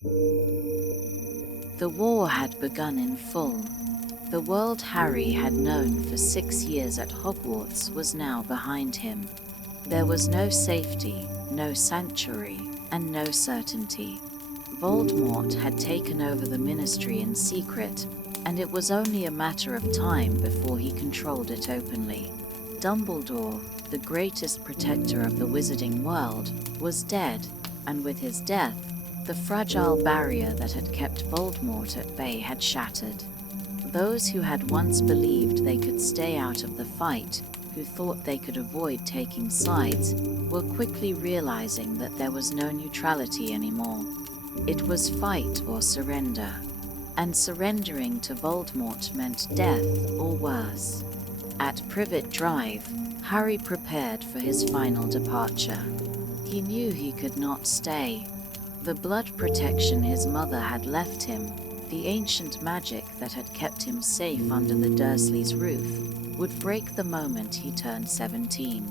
The war had begun in full. The world Harry had known for 6 years at Hogwarts was now behind him. There was no safety, no sanctuary, and no certainty. Voldemort had taken over the ministry in secret, and it was only a matter of time before he controlled it openly. Dumbledore, the greatest protector of the wizarding world, was dead, and with his death, the fragile barrier that had kept Voldemort at bay had shattered. Those who had once believed they could stay out of the fight, who thought they could avoid taking sides, were quickly realizing that there was no neutrality anymore. It was fight or surrender, and surrendering to Voldemort meant death or worse. At Privet Drive, Harry prepared for his final departure. He knew he could not stay. The blood protection his mother had left him, the ancient magic that had kept him safe under the Dursleys' roof, would break the moment he turned 17.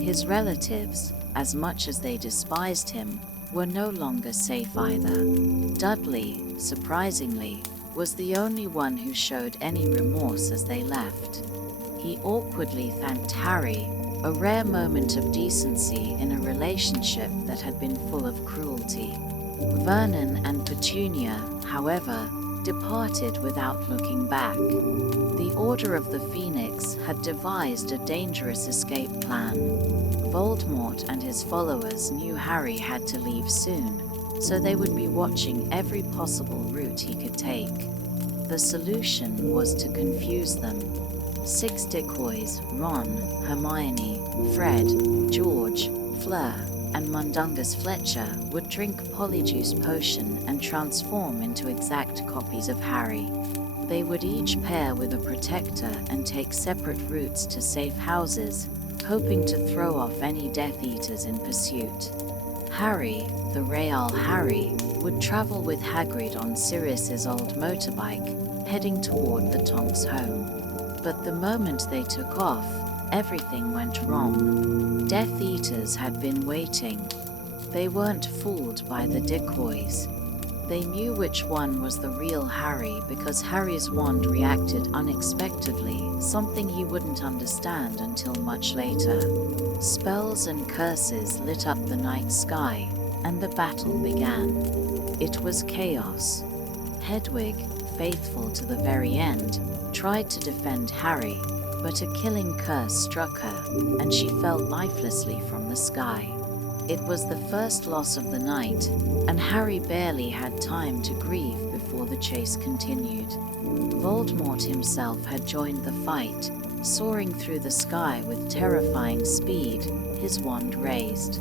His relatives, as much as they despised him, were no longer safe either. Dudley, surprisingly, was the only one who showed any remorse as they left. He awkwardly thanked Harry, a rare moment of decency in a relationship that had been full of cruelty. Vernon and Petunia, however, departed without looking back. The Order of the Phoenix had devised a dangerous escape plan. Voldemort and his followers knew Harry had to leave soon, so they would be watching every possible route he could take. The solution was to confuse them. 6 decoys, Ron, Hermione, Fred, George, Fleur, and Mundungus Fletcher, would drink Polyjuice Potion and transform into exact copies of Harry. They would each pair with a protector and take separate routes to safe houses, hoping to throw off any Death Eaters in pursuit. Harry, the Real Harry, would travel with Hagrid on Sirius's old motorbike, heading toward the Tonks' home. But the moment they took off, everything went wrong. Death Eaters had been waiting. They weren't fooled by the decoys. They knew which one was the real Harry because Harry's wand reacted unexpectedly, something he wouldn't understand until much later. Spells and curses lit up the night sky, and the battle began. It was chaos. Hedwig, faithful to the very end, tried to defend Harry, but a killing curse struck her, and she fell lifelessly from the sky. It was the first loss of the night, and Harry barely had time to grieve before the chase continued. Voldemort himself had joined the fight, soaring through the sky with terrifying speed, his wand raised.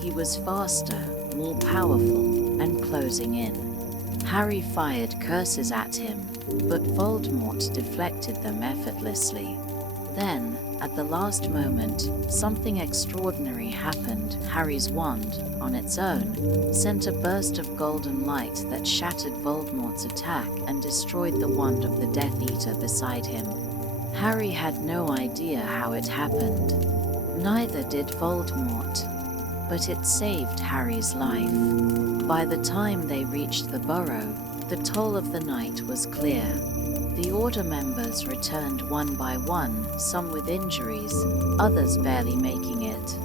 He was faster, more powerful, and closing in. Harry fired curses at him, but Voldemort deflected them effortlessly. Then, at the last moment, something extraordinary happened. Harry's wand, on its own, sent a burst of golden light that shattered Voldemort's attack and destroyed the wand of the Death Eater beside him. Harry had no idea how it happened. Neither did Voldemort. But it saved Harry's life. By the time they reached the burrow, the toll of the night was clear. The Order members returned one by one, some with injuries, others barely making it.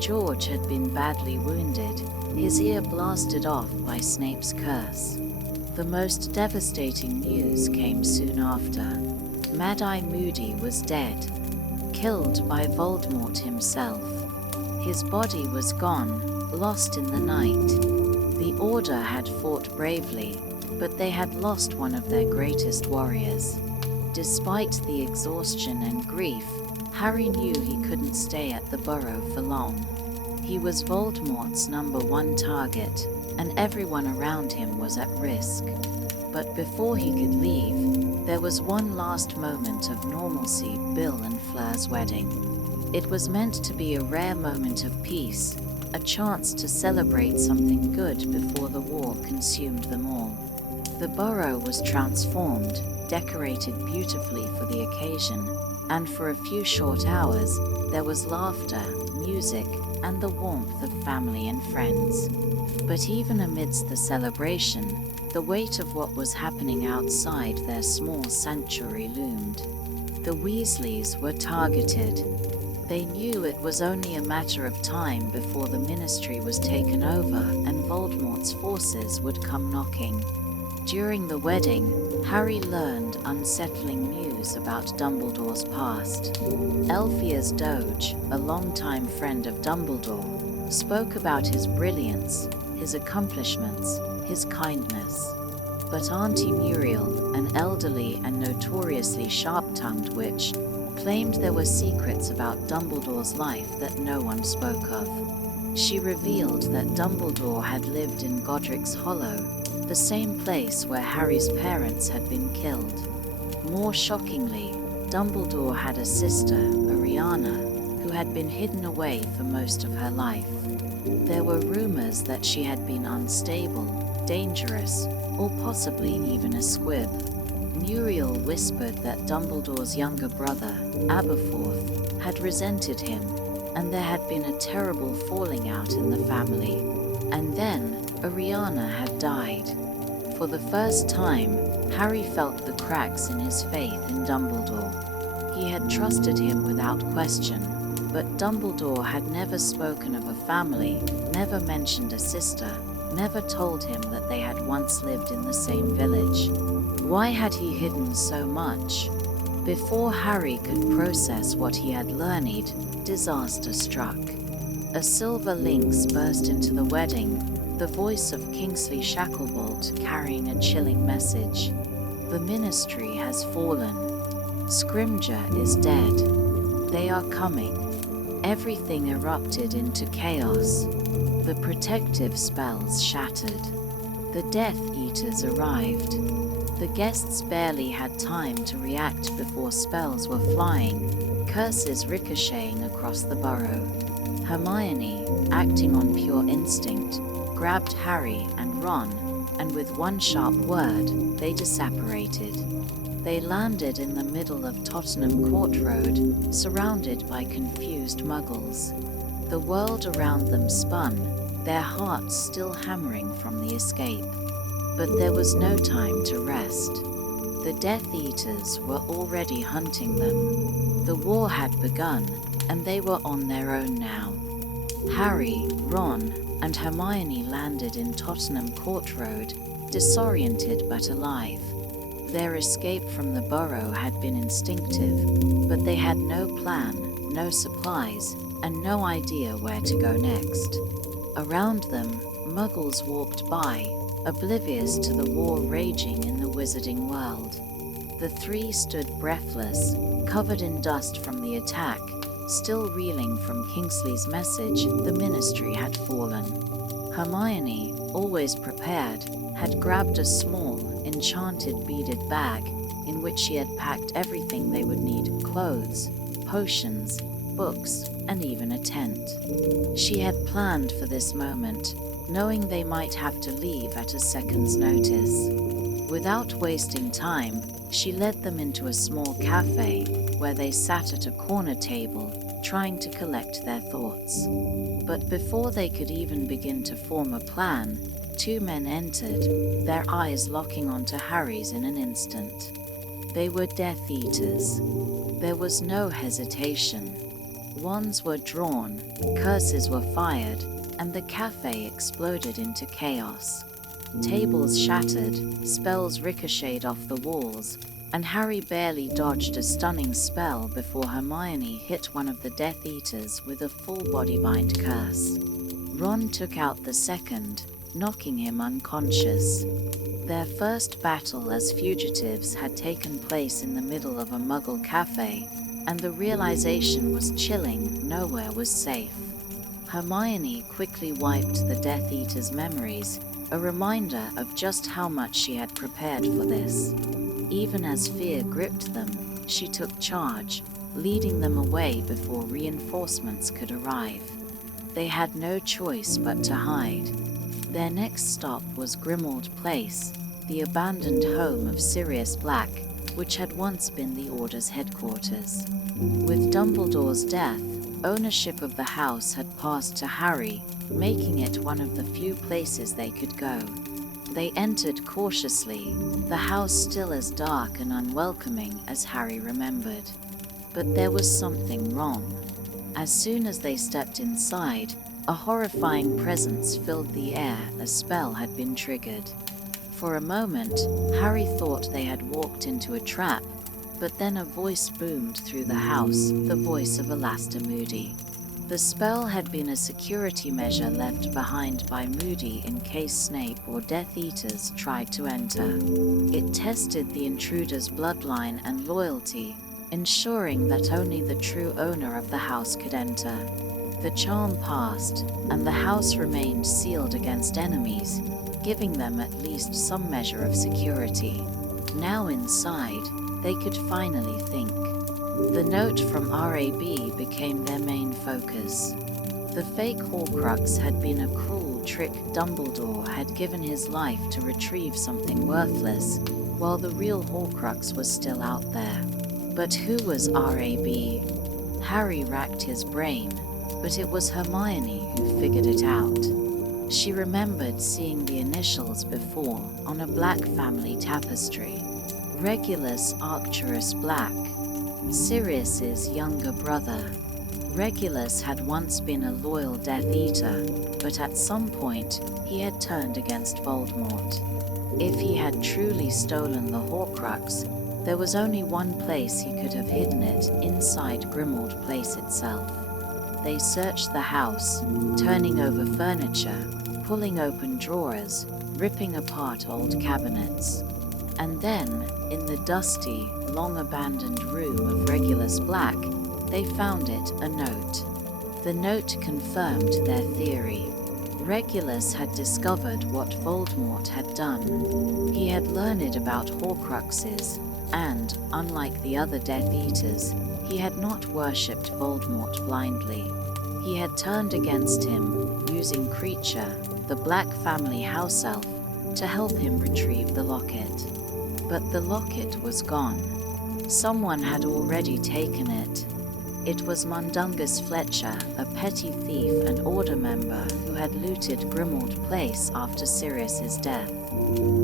George had been badly wounded, his ear blasted off by Snape's curse. The most devastating news came soon after. Mad-Eye Moody was dead, killed by Voldemort himself. His body was gone, lost in the night. The Order had fought bravely, but they had lost one of their greatest warriors. Despite the exhaustion and grief, Harry knew he couldn't stay at the burrow for long. He was Voldemort's #1 target, and everyone around him was at risk. But before he could leave, there was one last moment of normalcy: Bill and Fleur's wedding. It was meant to be a rare moment of peace, a chance to celebrate something good before the war consumed them all. The burrow was transformed, decorated beautifully for the occasion, and for a few short hours there was laughter, music, and the warmth of family and friends. But even amidst the celebration, the weight of what was happening outside their small sanctuary loomed. The Weasleys were targeted. They knew it was only a matter of time before the Ministry was taken over and Voldemort's forces would come knocking. During the wedding, Harry learned unsettling news about Dumbledore's past. Elphia's Doge, a longtime friend of Dumbledore, spoke about his brilliance, his accomplishments, his kindness. But Auntie Muriel, an elderly and notoriously sharp-tongued witch, claimed there were secrets about Dumbledore's life that no one spoke of. She revealed that Dumbledore had lived in Godric's Hollow, the same place where Harry's parents had been killed. More shockingly, Dumbledore had a sister, Ariana, who had been hidden away for most of her life. There were rumors that she had been unstable, dangerous, or possibly even a squib. Muriel whispered that Dumbledore's younger brother, Aberforth, had resented him, and there had been a terrible falling out in the family. And then, Ariana had died. For the first time, Harry felt the cracks in his faith in Dumbledore. He had trusted him without question, but Dumbledore had never spoken of a family, never mentioned a sister, never told him that they had once lived in the same village. Why had he hidden so much? Before Harry could process what he had learned, disaster struck. A silver lynx burst into the wedding, the voice of Kingsley Shacklebolt carrying a chilling message. The Ministry has fallen. Scrimgeour is dead. They are coming. Everything erupted into chaos. The protective spells shattered. The Death Eaters arrived. The guests barely had time to react before spells were flying, curses ricocheting across the burrow. Hermione, acting on pure instinct, grabbed Harry and Ron, and with one sharp word, they disapparated. They landed in the middle of Tottenham Court Road, surrounded by confused muggles. The world around them spun, their hearts still hammering from the escape. But there was no time to rest. The Death Eaters were already hunting them. The war had begun, and they were on their own now. Harry, Ron, and Hermione landed in Tottenham Court Road, disoriented but alive. Their escape from the burrow had been instinctive, but they had no plan, no supplies, and no idea where to go next. Around them, muggles walked by, oblivious to the war raging in the wizarding world. The three stood breathless, covered in dust from the attack, still reeling from Kingsley's message the Ministry had fallen. Hermione, always prepared, had grabbed a small, enchanted beaded bag in which she had packed everything they would need: clothes, potions, books, and even a tent. She had planned for this moment, knowing they might have to leave at a second's notice. Without wasting time, she led them into a small cafe where they sat at a corner table, trying to collect their thoughts. But before they could even begin to form a plan, two men entered, their eyes locking onto Harry's in an instant. They were Death Eaters. There was no hesitation. Wands were drawn, curses were fired, and the cafe exploded into chaos. Tables shattered, spells ricocheted off the walls, and Harry barely dodged a stunning spell before Hermione hit one of the Death Eaters with a full body-bind curse. Ron took out the second, knocking him unconscious. Their first battle as fugitives had taken place in the middle of a Muggle cafe, and the realization was chilling nowhere was safe. Hermione quickly wiped the Death Eater's memories, a reminder of just how much she had prepared for this. Even as fear gripped them, she took charge, leading them away before reinforcements could arrive. They had no choice but to hide. Their next stop was Grimmauld Place, the abandoned home of Sirius Black, which had once been the Order's headquarters. With Dumbledore's death, ownership of the house had passed to Harry, making it one of the few places they could go. They entered cautiously, the house still as dark and unwelcoming as Harry remembered. But there was something wrong. As soon as they stepped inside, a horrifying presence filled the air. A spell had been triggered. For a moment, Harry thought they had walked into a trap, but then a voice boomed through the house, the voice of Alastair Moody. The spell had been a security measure left behind by Moody in case Snape or Death Eaters tried to enter. It tested the intruder's bloodline and loyalty, ensuring that only the true owner of the house could enter. The charm passed, and the house remained sealed against enemies, giving them at least some measure of security. Now inside, they could finally think. The note from RAB became their main focus. The fake Horcrux had been a cruel trick. Dumbledore had given his life to retrieve something worthless, while the real Horcrux was still out there. But who was RAB? Harry racked his brain, but it was Hermione who figured it out. She remembered seeing the initials before on a black family tapestry. Regulus Arcturus Black, Sirius's younger brother. Regulus had once been a loyal Death Eater, but at some point he had turned against Voldemort. If he had truly stolen the Horcrux, there was only one place he could have hidden it: inside Grimmauld Place itself. They searched the house, turning over furniture, pulling open drawers, ripping apart old cabinets. And then, in the dusty, long-abandoned room of Regulus Black, they found it, a note. The note confirmed their theory. Regulus had discovered what Voldemort had done. He had learned about Horcruxes, and, unlike the other Death Eaters, he had not worshipped Voldemort blindly. He had turned against him, using Kreacher, the Black family house elf, to help him retrieve the locket. But the locket was gone. Someone had already taken it. It was Mundungus Fletcher, a petty thief and Order member who had looted Grimmauld Place after Sirius's death.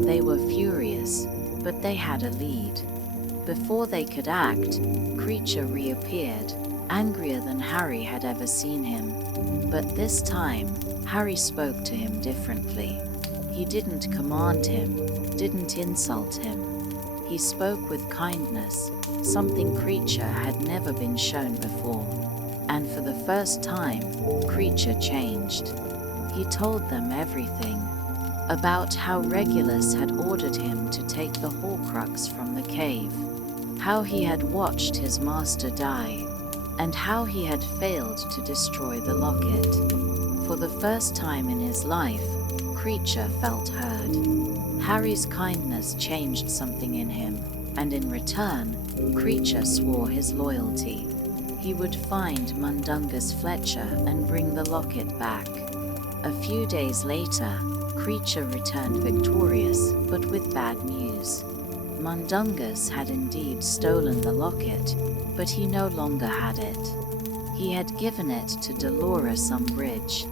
They were furious, but they had a lead. Before they could act, Kreacher reappeared, angrier than Harry had ever seen him. But this time, Harry spoke to him differently. He didn't command him, didn't insult him. He spoke with kindness, something Kreacher had never been shown before. And for the first time, Kreacher changed. He told them everything. About how Regulus had ordered him to take the Horcrux from the cave, how he had watched his master die, and how he had failed to destroy the locket. For the first time in his life, Kreacher felt heard. Harry's kindness changed something in him, and in return, Kreacher swore his loyalty. He would find Mundungus Fletcher and bring the locket back. A few days later, Kreacher returned victorious, but with bad news. Mundungus had indeed stolen the locket, but he no longer had it. He had given it to Dolores Umbridge.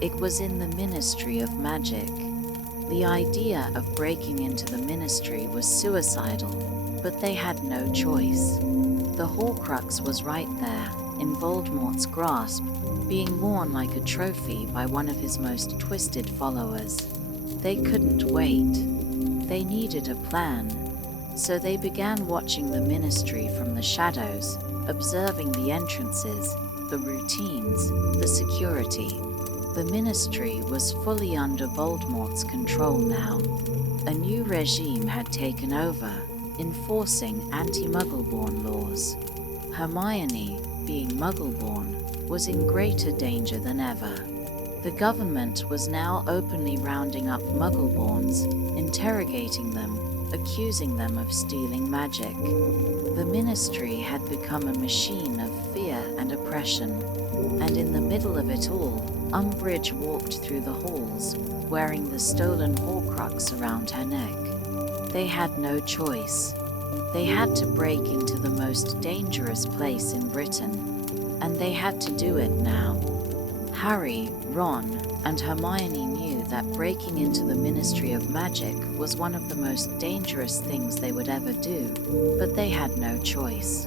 It was in the Ministry of Magic. The idea of breaking into the Ministry was suicidal, but they had no choice. The Horcrux was right there, in Voldemort's grasp, being worn like a trophy by one of his most twisted followers. They couldn't wait. They needed a plan. So they began watching the Ministry from the shadows, observing the entrances, the routines, the security. The Ministry was fully under Voldemort's control now. A new regime had taken over, enforcing anti-Muggleborn laws. Hermione, being Muggleborn, was in greater danger than ever. The government was now openly rounding up Muggleborns, interrogating them, accusing them of stealing magic. The Ministry had become a machine of fear and oppression, and in the middle of it all, Umbridge walked through the halls, wearing the stolen Horcrux around her neck. They had no choice. They had to break into the most dangerous place in Britain, and they had to do it now. Harry, Ron, and Hermione knew that breaking into the Ministry of Magic was one of the most dangerous things they would ever do, but they had no choice.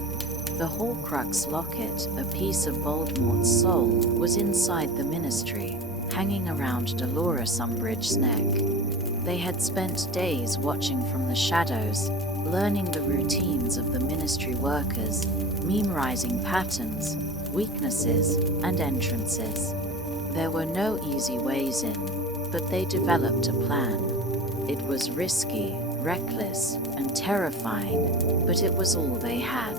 The Horcrux locket, a piece of Voldemort's soul, was inside the Ministry, hanging around Dolores Umbridge's neck. They had spent days watching from the shadows, learning the routines of the Ministry workers, memorizing patterns, weaknesses, and entrances. There were no easy ways in, but they developed a plan. It was risky, reckless, and terrifying, but it was all they had.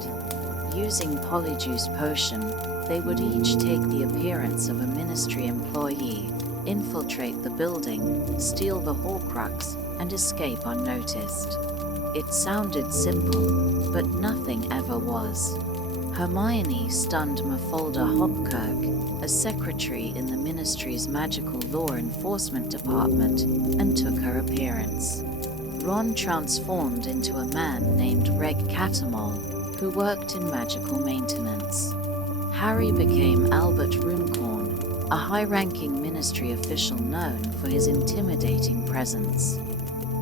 Using Polyjuice Potion, they would each take the appearance of a Ministry employee, infiltrate the building, steal the Horcrux, and escape unnoticed. It sounded simple, but nothing ever was. Hermione stunned Mafalda Hopkirk, a secretary in the Ministry's Magical Law Enforcement Department, and took her appearance. Ron transformed into a man named Reg Catamol, who worked in magical maintenance. Harry became Albert Runcorn, a high-ranking Ministry official known for his intimidating presence.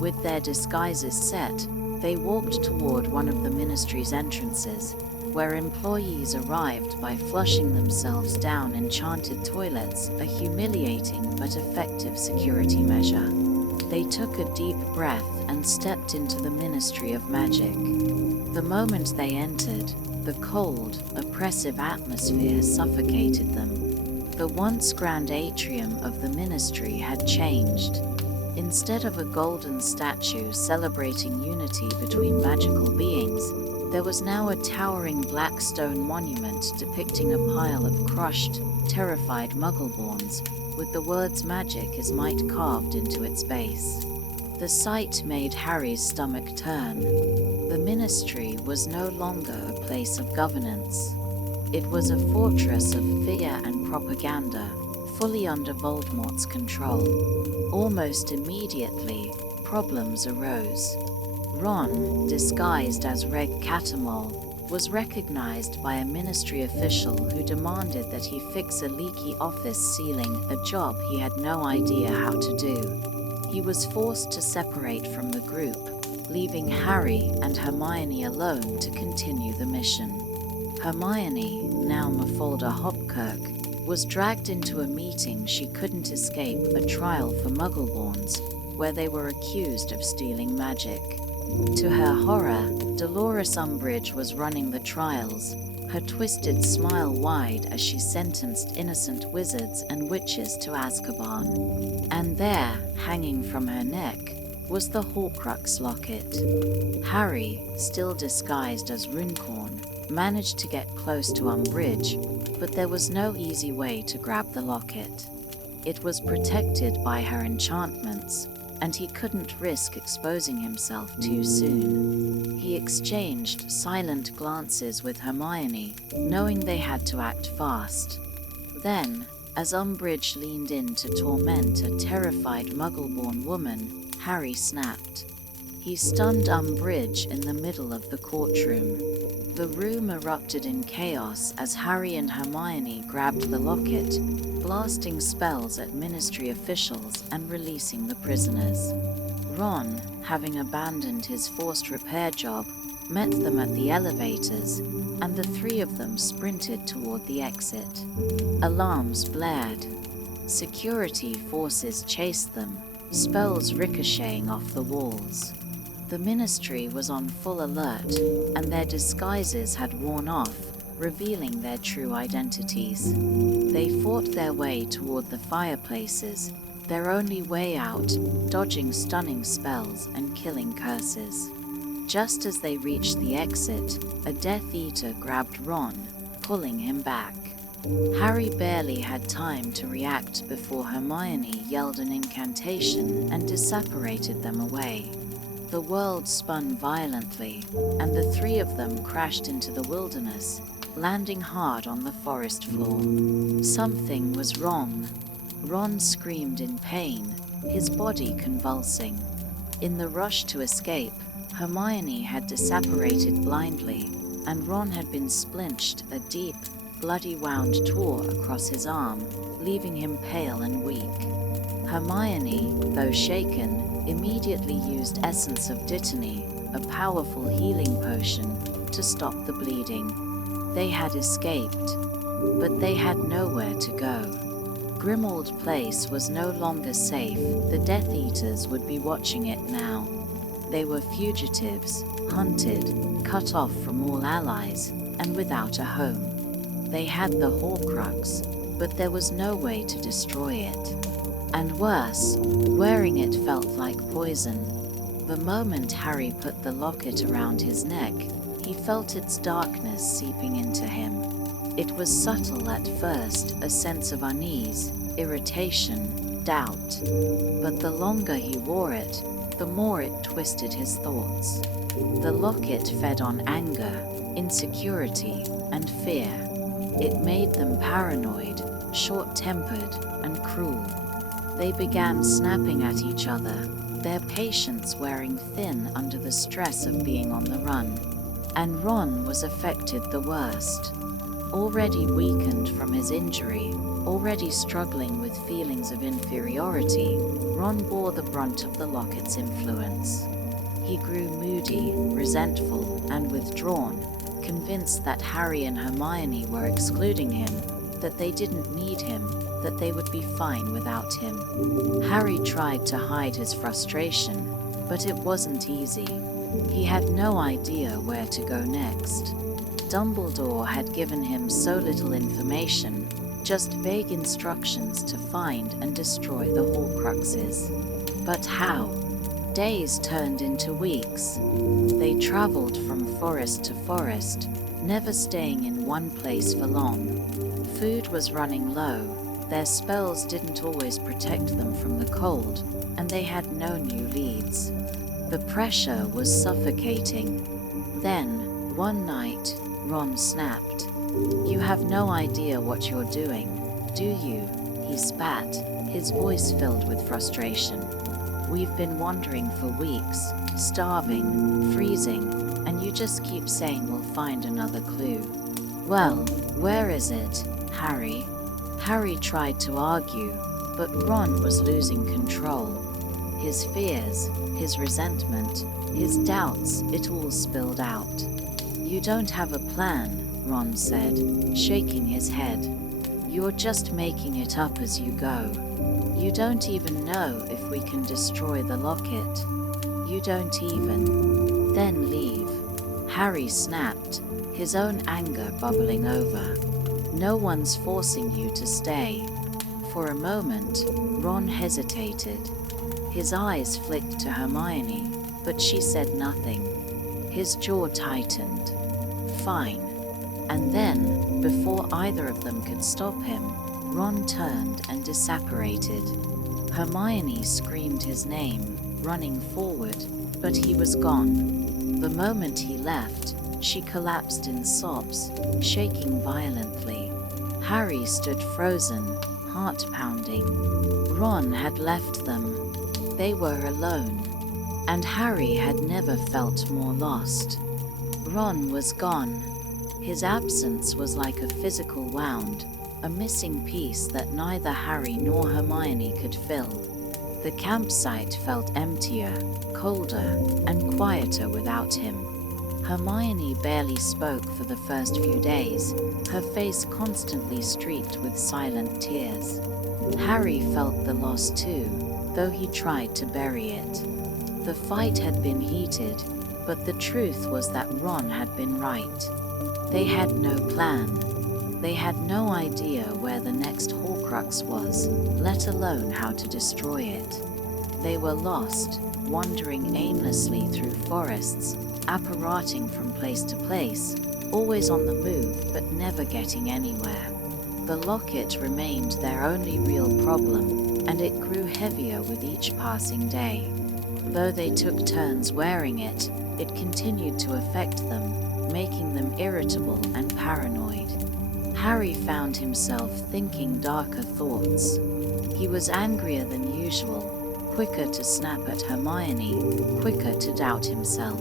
With their disguises set, they walked toward one of the Ministry's entrances, where employees arrived by flushing themselves down enchanted toilets, a humiliating but effective security measure. They took a deep breath and stepped into the Ministry of Magic. The moment they entered, the cold, oppressive atmosphere suffocated them. The once grand atrium of the Ministry had changed. Instead of a golden statue celebrating unity between magical beings, there was now a towering black stone monument depicting a pile of crushed, terrified Muggleborns, with the words "magic is might" carved into its base. The sight made Harry's stomach turn. The Ministry was no longer a place of governance. It was a fortress of fear and propaganda, fully under Voldemort's control. Almost immediately, problems arose. Ron, disguised as Reg Catamol, was recognized by a Ministry official who demanded that he fix a leaky office ceiling, a job he had no idea how to do. He was forced to separate from the group, leaving Harry and Hermione alone to continue the mission. Hermione, now Mafalda Hopkirk, was dragged into a meeting she couldn't escape, a trial for Muggleborns, where they were accused of stealing magic. To her horror, Dolores Umbridge was running the trials, her twisted smile wide as she sentenced innocent wizards and witches to Azkaban. And there, hanging from her neck, was the Horcrux locket. Harry, still disguised as Runcorn, managed to get close to Umbridge, but there was no easy way to grab the locket. It was protected by her enchantments, and he couldn't risk exposing himself too soon. He exchanged silent glances with Hermione, knowing they had to act fast. Then, as Umbridge leaned in to torment a terrified Muggleborn woman, Harry snapped. He stunned Umbridge in the middle of the courtroom. The room erupted in chaos as Harry and Hermione grabbed the locket, blasting spells at Ministry officials and releasing the prisoners. Ron, having abandoned his forced repair job, met them at the elevators, and the three of them sprinted toward the exit. Alarms blared. Security forces chased them, spells ricocheting off the walls. The Ministry was on full alert, and their disguises had worn off, revealing their true identities. They fought their way toward the fireplaces, their only way out, dodging stunning spells and killing curses. Just as they reached the exit, a Death Eater grabbed Ron, pulling him back. Harry barely had time to react before Hermione yelled an incantation and disapparated them away. The world spun violently, and the three of them crashed into the wilderness, landing hard on the forest floor. Something was wrong. Ron screamed in pain, his body convulsing. In the rush to escape, Hermione had disapparated blindly, and Ron had been splinched a deep, bloody wound tore across his arm, leaving him pale and weak. Hermione, though shaken, immediately used Essence of Dittany, a powerful healing potion, to stop the bleeding. They had escaped, but they had nowhere to go. Grimmauld Place was no longer safe. The Death Eaters would be watching it now. They were fugitives, hunted, cut off from all allies, and without a home. They had the Horcrux, but there was no way to destroy it. And worse, wearing it felt like poison. The moment Harry put the locket around his neck, he felt its darkness seeping into him. It was subtle at first, a sense of unease, irritation, doubt. But the longer he wore it, the more it twisted his thoughts. The locket fed on anger, insecurity, and fear. It made them paranoid, short-tempered, and cruel. They began snapping at each other, their patience wearing thin under the stress of being on the run. And Ron was affected the worst. Already weakened from his injury, already struggling with feelings of inferiority, Ron bore the brunt of the locket's influence. He grew moody, resentful, and withdrawn, convinced that Harry and Hermione were excluding him, that they didn't need him, that they would be fine without him. Harry tried to hide his frustration, but it wasn't easy. He had no idea where to go next. Dumbledore had given him so little information, just vague instructions to find and destroy the Horcruxes. But how? Days turned into weeks. They traveled from forest to forest, never staying in one place for long. Food was running low, their spells didn't always protect them from the cold, and they had no new leads. The pressure was suffocating. Then, one night, Ron snapped. "You have no idea what you're doing, do you?" he spat, his voice filled with frustration. "We've been wandering for weeks, starving, freezing, and you just keep saying we'll find another clue." "Well, where is it, Harry?" Harry tried to argue, but Ron was losing control. His fears, his resentment, his doubts, it all spilled out. "You don't have a plan," Ron said, shaking his head. "You're just making it up as you go. You don't even know if we can destroy the locket. You don't even." "Then leave," Harry snapped, his own anger bubbling over. "No one's forcing you to stay." For a moment, Ron hesitated. His eyes flicked to Hermione, but she said nothing. His jaw tightened. "Fine." And then, before either of them could stop him, Ron turned and disapparated. Hermione screamed his name, running forward, but he was gone. The moment he left, she collapsed in sobs, shaking violently. Harry stood frozen, heart pounding. Ron had left them. They were alone, and Harry had never felt more lost. Ron was gone. His absence was like a physical wound, a missing piece that neither Harry nor Hermione could fill. The campsite felt emptier, colder, and quieter without him. Hermione barely spoke for the first few days, her face constantly streaked with silent tears. Harry felt the loss too, though he tried to bury it. The fight had been heated, but the truth was that Ron had been right. They had no plan. They had no idea where the next Horcrux was, let alone how to destroy it. They were lost, wandering aimlessly through forests, apparating from place to place, always on the move but never getting anywhere. The locket remained their only real problem, and it grew heavier with each passing day. Though they took turns wearing it, it continued to affect them, making them irritable and paranoid. Harry found himself thinking darker thoughts. He was angrier than usual, quicker to snap at Hermione, quicker to doubt himself.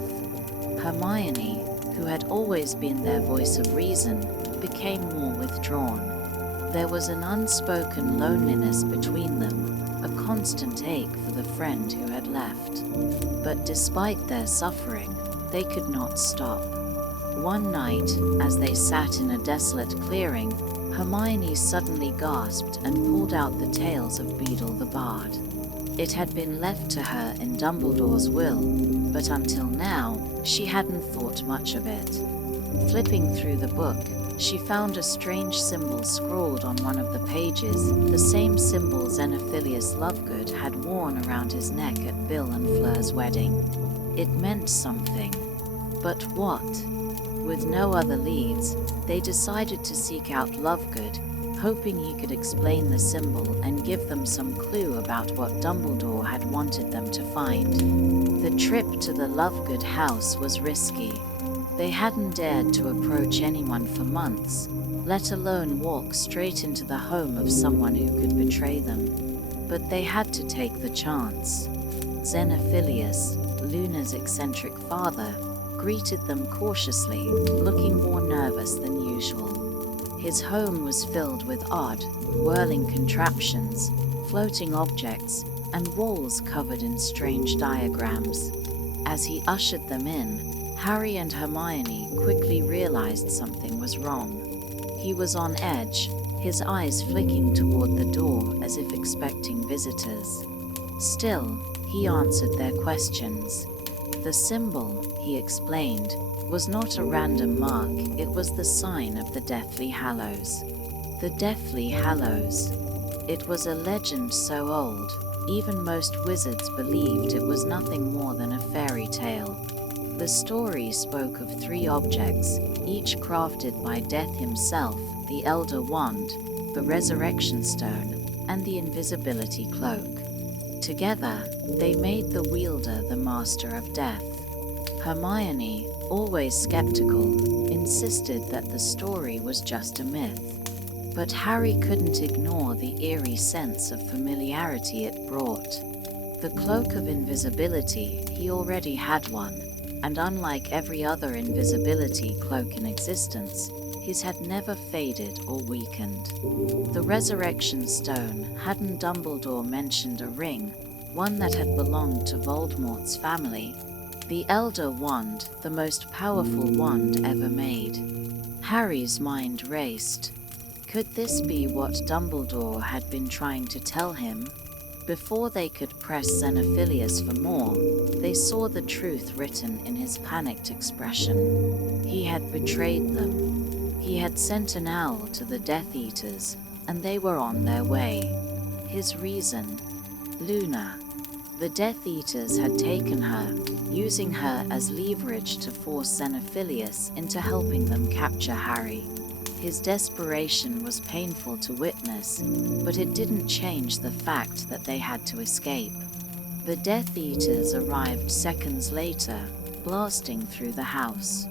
Hermione, who had always been their voice of reason, became more withdrawn. There was an unspoken loneliness between them, a constant ache for the friend who had left. But despite their suffering, they could not stop. One night, as they sat in a desolate clearing, Hermione suddenly gasped and pulled out the tales of Beedle the Bard. It had been left to her in Dumbledore's will, but until now, she hadn't thought much of it. Flipping through the book, she found a strange symbol scrawled on one of the pages, the same symbol Xenophilius Lovegood had worn around his neck at Bill and Fleur's wedding. It meant something. But what? With no other leads, they decided to seek out Lovegood, hoping he could explain the symbol and give them some clue about what Dumbledore had wanted them to find. The trip to the Lovegood house was risky. They hadn't dared to approach anyone for months, let alone walk straight into the home of someone who could betray them. But they had to take the chance. Xenophilius, Luna's eccentric father, greeted them cautiously, looking more nervous than usual. His home was filled with odd, whirling contraptions, floating objects, and walls covered in strange diagrams. As he ushered them in, Harry and Hermione quickly realized something was wrong. He was on edge, his eyes flicking toward the door as if expecting visitors. Still, he answered their questions. The symbol, he explained, was not a random mark, it was the sign of the Deathly Hallows. The Deathly Hallows. It was a legend so old, even most wizards believed it was nothing more than a fairy tale. The story spoke of 3 objects, each crafted by Death himself: the Elder Wand, the Resurrection Stone, and the Invisibility Cloak. Together, they made the wielder the Master of Death. Hermione, always skeptical, insisted that the story was just a myth. But Harry couldn't ignore the eerie sense of familiarity it brought. The Cloak of Invisibility, he already had one, and unlike every other invisibility cloak in existence, his had never faded or weakened. The Resurrection Stone, hadn't Dumbledore mentioned a ring, one that had belonged to Voldemort's family? The Elder Wand, the most powerful wand ever made. Harry's mind raced. Could this be what Dumbledore had been trying to tell him? Before they could press Xenophilius for more, they saw the truth written in his panicked expression. He had betrayed them. He had sent an owl to the Death Eaters, and they were on their way. His reason? Luna. The Death Eaters had taken her, using her as leverage to force Xenophilius into helping them capture Harry. His desperation was painful to witness, but it didn't change the fact that they had to escape. The Death Eaters arrived seconds later, blasting through the house.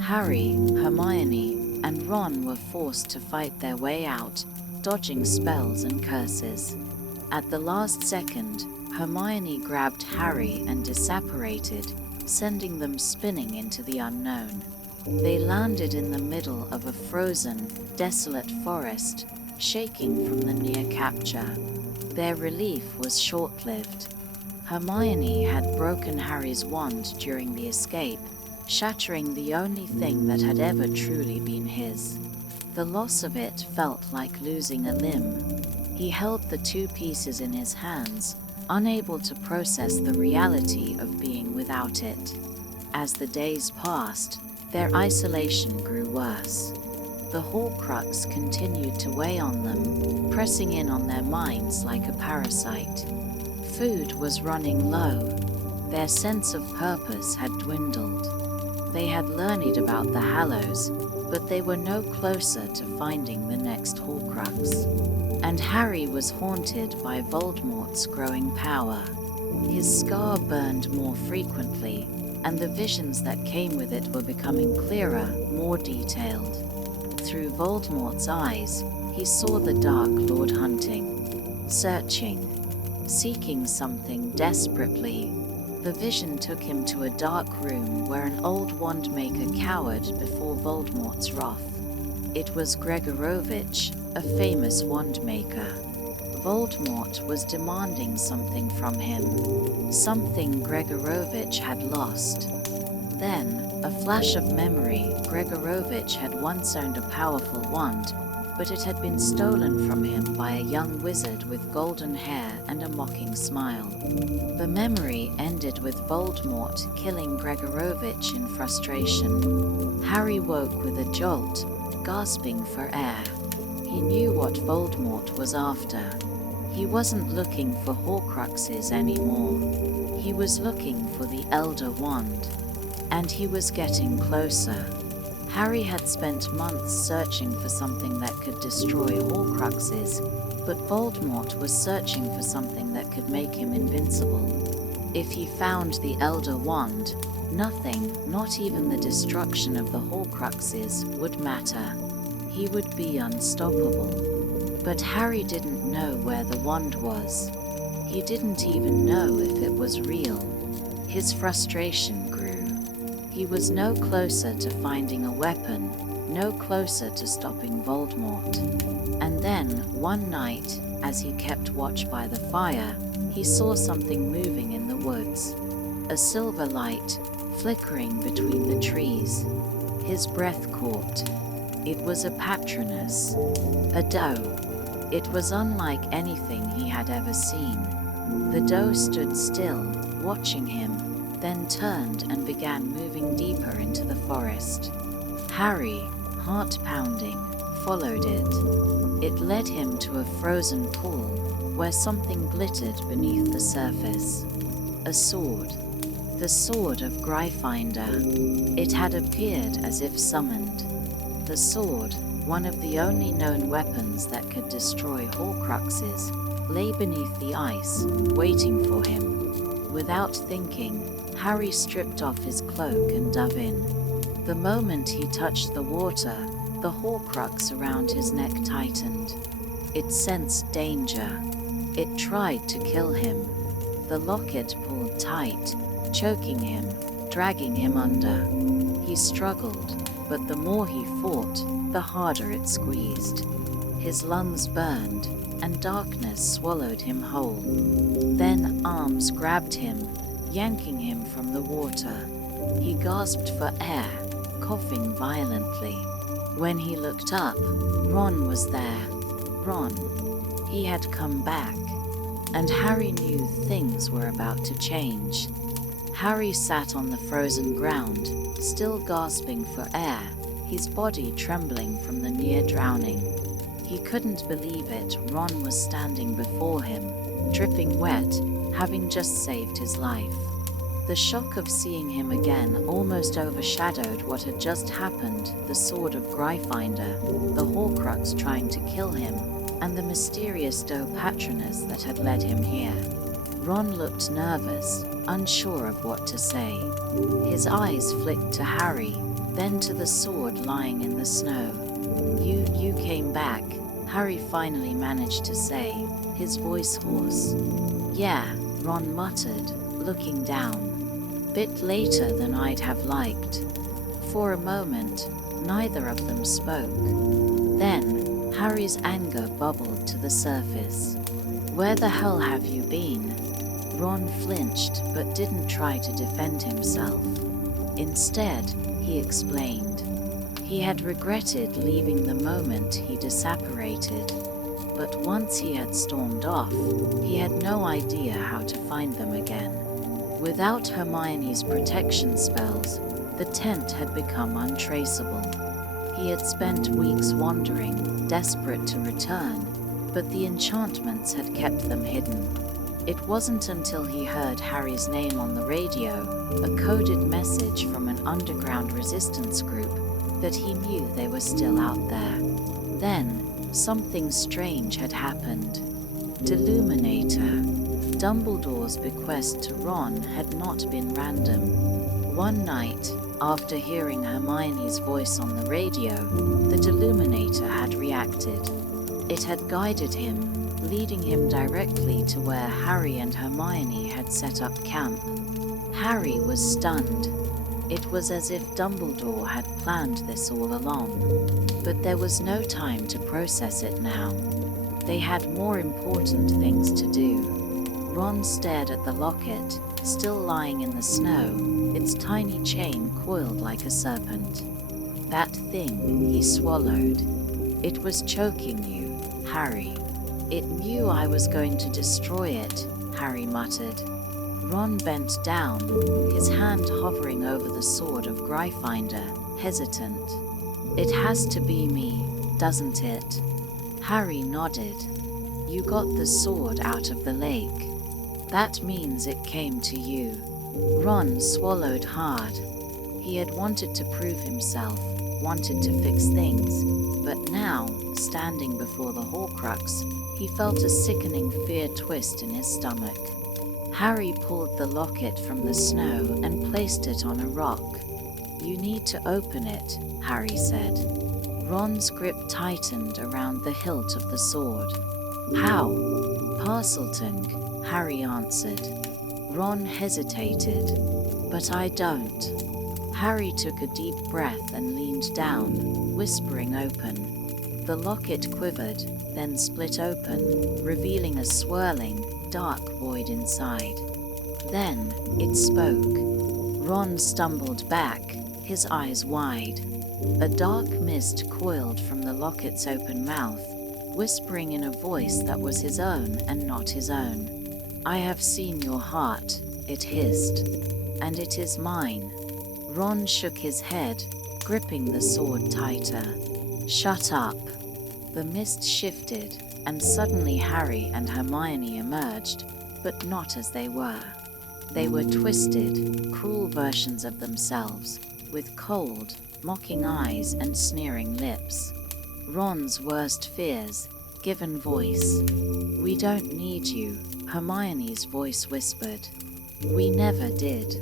Harry, Hermione, and Ron were forced to fight their way out, dodging spells and curses. At the last second, Hermione grabbed Harry and disapparated, sending them spinning into the unknown. They landed in the middle of a frozen, desolate forest, shaking from the near capture. Their relief was short-lived. Hermione had broken Harry's wand during the escape, shattering the only thing that had ever truly been his. The loss of it felt like losing a limb. He held the 2 pieces in his hands, unable to process the reality of being without it. As the days passed, their isolation grew worse. The Horcrux continued to weigh on them, pressing in on their minds like a parasite. Food was running low. Their sense of purpose had dwindled. They had learned about the Hallows, but they were no closer to finding the next Horcrux. And Harry was haunted by Voldemort's growing power. His scar burned more frequently, and the visions that came with it were becoming clearer, more detailed. Through Voldemort's eyes, he saw the Dark Lord hunting, searching. seeking something desperately. The vision took him to a dark room where an old wand maker cowered before Voldemort's wrath. It was Gregorovitch, a famous wand maker. Voldemort was demanding something from him, something Gregorovitch had lost. Then, a flash of memory, Gregorovitch had once owned a powerful wand, but it had been stolen from him by a young wizard with golden hair and a mocking smile. The memory ended with Voldemort killing Gregorovitch in frustration. Harry woke with a jolt, gasping for air. He knew what Voldemort was after. He wasn't looking for Horcruxes anymore. He was looking for the Elder Wand. And he was getting closer. Harry had spent months searching for something that could destroy Horcruxes, but Voldemort was searching for something that could make him invincible. If he found the Elder Wand, nothing, not even the destruction of the Horcruxes, would matter. He would be unstoppable. But Harry didn't know where the wand was. He didn't even know if it was real. His frustration grew. He was no closer to finding a weapon, no closer to stopping Voldemort. And then, one night, as he kept watch by the fire, he saw something moving in the woods. A silver light, flickering between the trees. His breath caught. It was a patronus, a doe. It was unlike anything he had ever seen. The doe stood still, watching him, then turned and began moving deeper into the forest. Harry, heart pounding, followed it. It led him to a frozen pool where something glittered beneath the surface. A sword. The sword of Gryffindor. It had appeared as if summoned. The sword, one of the only known weapons that could destroy Horcruxes, lay beneath the ice, waiting for him. Without thinking, Harry stripped off his cloak and dove in. The moment he touched the water, the Horcrux around his neck tightened. It sensed danger. It tried to kill him. The locket pulled tight, choking him, dragging him under. He struggled, but the more he fought, the harder it squeezed. His lungs burned, and darkness swallowed him whole. Then arms grabbed him, yanking him from the water. He gasped for air, coughing violently. When he looked up, Ron was there. Ron. He had come back. And Harry knew things were about to change. Harry sat on the frozen ground, still gasping for air, his body trembling from the near drowning. He couldn't believe it. Ron was standing before him, dripping wet, having just saved his life. The shock of seeing him again almost overshadowed what had just happened: the sword of Gryffindor, the Horcrux trying to kill him, and the mysterious doe patroness that had led him here. Ron looked nervous, unsure of what to say. His eyes flicked to Harry, then to the sword lying in the snow. You came back," Harry finally managed to say, his voice hoarse. "Yeah," Ron muttered, looking down. "Bit later than I'd have liked." For a moment, neither of them spoke. Then, Harry's anger bubbled to the surface. "Where the hell have you been?" Ron flinched but didn't try to defend himself. Instead, he explained. He had regretted leaving the moment he disapparated, but once he had stormed off, he had no idea how to find them again. Without Hermione's protection spells, the tent had become untraceable. He had spent weeks wandering, desperate to return, but the enchantments had kept them hidden. It wasn't until he heard Harry's name on the radio, a coded message from an underground resistance group, that he knew they were still out there. Then, something strange had happened. Deluminator. Dumbledore's bequest to Ron had not been random. One night, after hearing Hermione's voice on the radio, the Deluminator had reacted. It had guided him, leading him directly to where Harry and Hermione had set up camp. Harry was stunned. It was as if Dumbledore had planned this all along. But there was no time to process it now. They had more important things to do. Ron stared at the locket, still lying in the snow, its tiny chain coiled like a serpent. That thing he swallowed. It was choking you, Harry. It knew I was going to destroy it, Harry muttered. Ron bent down, his hand hovering over the sword of Gryffindor, hesitant. It has to be me, doesn't it? Harry nodded. You got the sword out of the lake. That means it came to you. Ron swallowed hard. He had wanted to prove himself, wanted to fix things, but now, standing before the Horcrux, he felt a sickening fear twist in his stomach. Harry pulled the locket from the snow and placed it on a rock. You need to open it, Harry said. Ron's grip tightened around the hilt of the sword. How? Parseltongue, Harry answered. Ron hesitated. But I don't. Harry took a deep breath and leaned down, whispering open. The locket quivered, then split open, revealing a swirling, dark void inside. Then it spoke. Ron stumbled back, his eyes wide. A dark mist coiled from the locket's open mouth, whispering in a voice that was his own and not his own. I have seen your heart, it hissed, and it is mine. Ron shook his head, gripping the sword tighter. Shut up. The mist shifted, and suddenly Harry and Hermione emerged, but not as they were. They were twisted, cruel versions of themselves, with cold, mocking eyes and sneering lips. Ron's worst fears, given voice. We don't need you, Hermione's voice whispered. We never did.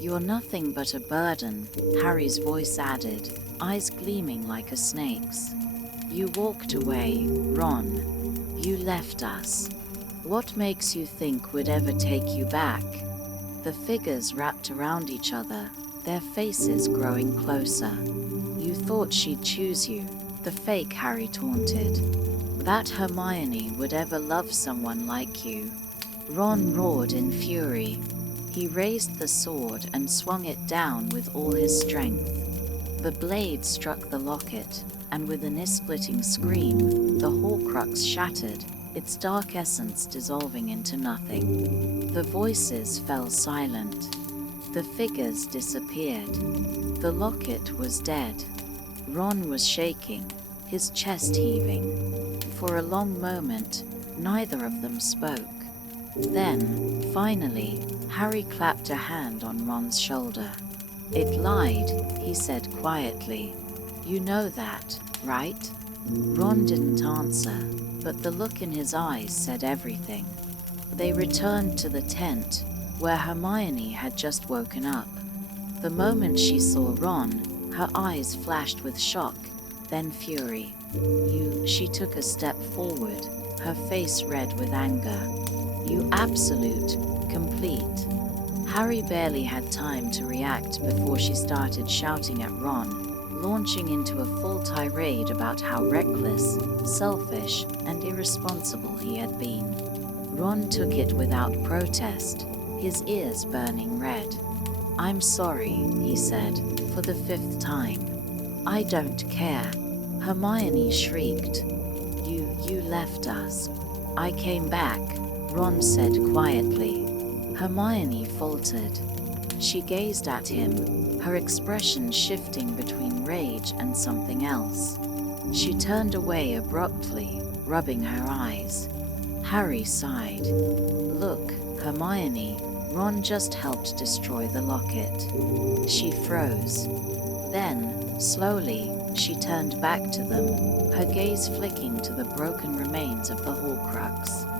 You're nothing but a burden, Harry's voice added, eyes gleaming like a snake's. You walked away, Ron. You left us. What makes you think we'd ever take you back? The figures wrapped around each other, their faces growing closer. You thought she'd choose you, the fake Harry taunted. That Hermione would ever love someone like you. Ron roared in fury. He raised the sword and swung it down with all his strength. The blade struck the locket, and with an ear-splitting scream, the Horcrux shattered, its dark essence dissolving into nothing. The voices fell silent. The figures disappeared. The locket was dead. Ron was shaking, his chest heaving. For a long moment, neither of them spoke. Then, finally, Harry clapped a hand on Ron's shoulder. It lied, he said quietly. You know that, right? Ron didn't answer, but the look in his eyes said everything. They returned to the tent, where Hermione had just woken up. The moment she saw Ron, her eyes flashed with shock, then fury. She took a step forward, her face red with anger. You absolute, complete. Harry barely had time to react before she started shouting at Ron, launching into a full tirade about how reckless, selfish, and irresponsible he had been. Ron took it without protest, his ears burning red. I'm sorry, he said, for the 5th time. I don't care. Hermione shrieked. You left us. I came back, Ron said quietly. Hermione faltered. She gazed at him, her expression shifting between rage and something else. She turned away abruptly, rubbing her eyes. Harry sighed. Look, Hermione, Ron just helped destroy the locket. She froze. Then, slowly, she turned back to them, her gaze flicking to the broken remains of the Horcrux.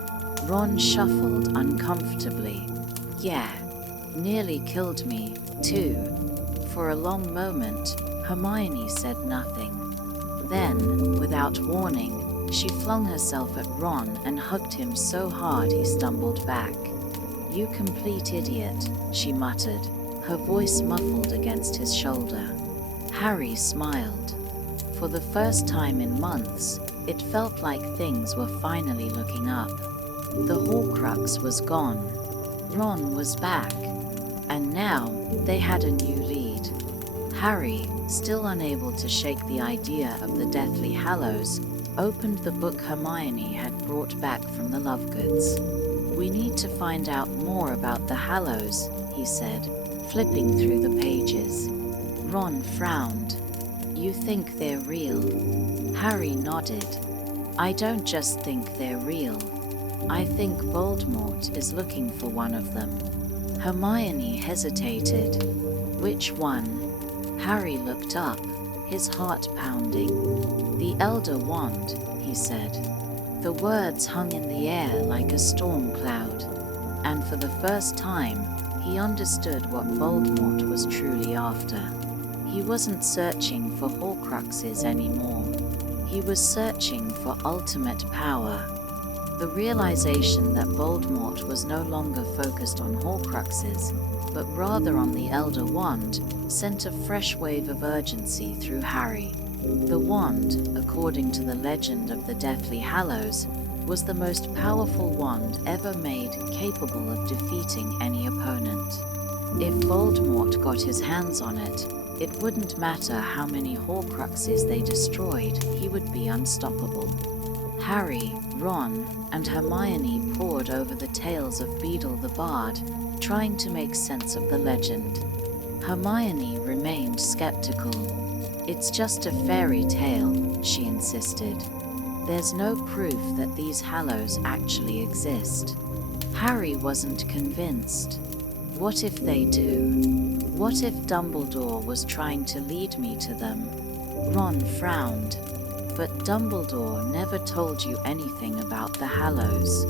Ron shuffled uncomfortably. Yeah, nearly killed me, too. For a long moment, Hermione said nothing. Then, without warning, She flung herself at Ron and hugged him so hard he stumbled back. "You complete idiot," she muttered, her voice muffled against his shoulder. Harry smiled. For the first time in months, it felt like things were finally looking up. The Horcrux was gone. Ron was back. And now, they had a new lead. Harry, still unable to shake the idea of the Deathly Hallows, opened the book Hermione had brought back from the Lovegoods. "We need to find out more about the Hallows," he said, flipping through the pages. Ron frowned. "You think they're real?" Harry nodded. "I don't just think they're real. I think Voldemort is looking for one of them." Hermione hesitated. "Which one?" Harry looked up, his heart pounding. "The Elder Wand," he said. The words hung in the air like a storm cloud, and for the first time, he understood what Voldemort was truly after. He wasn't searching for Horcruxes anymore. He was searching for ultimate power. The realization that Voldemort was no longer focused on Horcruxes, but rather on the Elder Wand, sent a fresh wave of urgency through Harry. The wand, according to the legend of the Deathly Hallows, was the most powerful wand ever made capable of defeating any opponent. If Voldemort got his hands on it, it wouldn't matter how many Horcruxes they destroyed, he would be unstoppable. Harry, Ron, and Hermione pored over the tales of Beedle the Bard, trying to make sense of the legend. Hermione remained skeptical. "It's just a fairy tale," she insisted. "There's no proof that these Hallows actually exist." Harry wasn't convinced. What if they do? What if Dumbledore was trying to lead me to them? Ron frowned. "But Dumbledore never told you anything about the Hallows."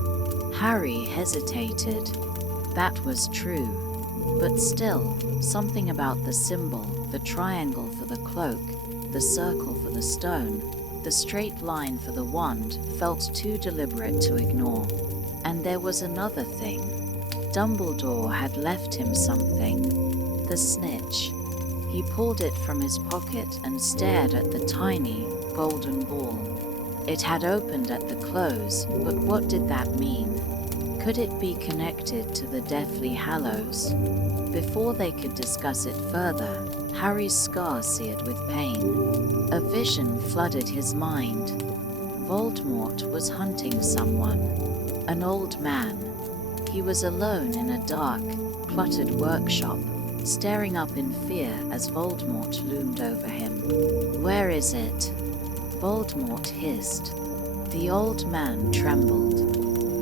Harry hesitated. That was true. But still, something about the symbol, the triangle for the cloak, the circle for the stone, the straight line for the wand felt too deliberate to ignore. And there was another thing. Dumbledore had left him something. The snitch. He pulled it from his pocket and stared at the tiny, golden ball. It had opened at the close, but what did that mean? Could it be connected to the Deathly Hallows? Before they could discuss it further, Harry's scar seared with pain. A vision flooded his mind. Voldemort was hunting someone. An old man. He was alone in a dark, cluttered workshop, staring up in fear as Voldemort loomed over him. "Where is it?" Voldemort hissed. The old man trembled.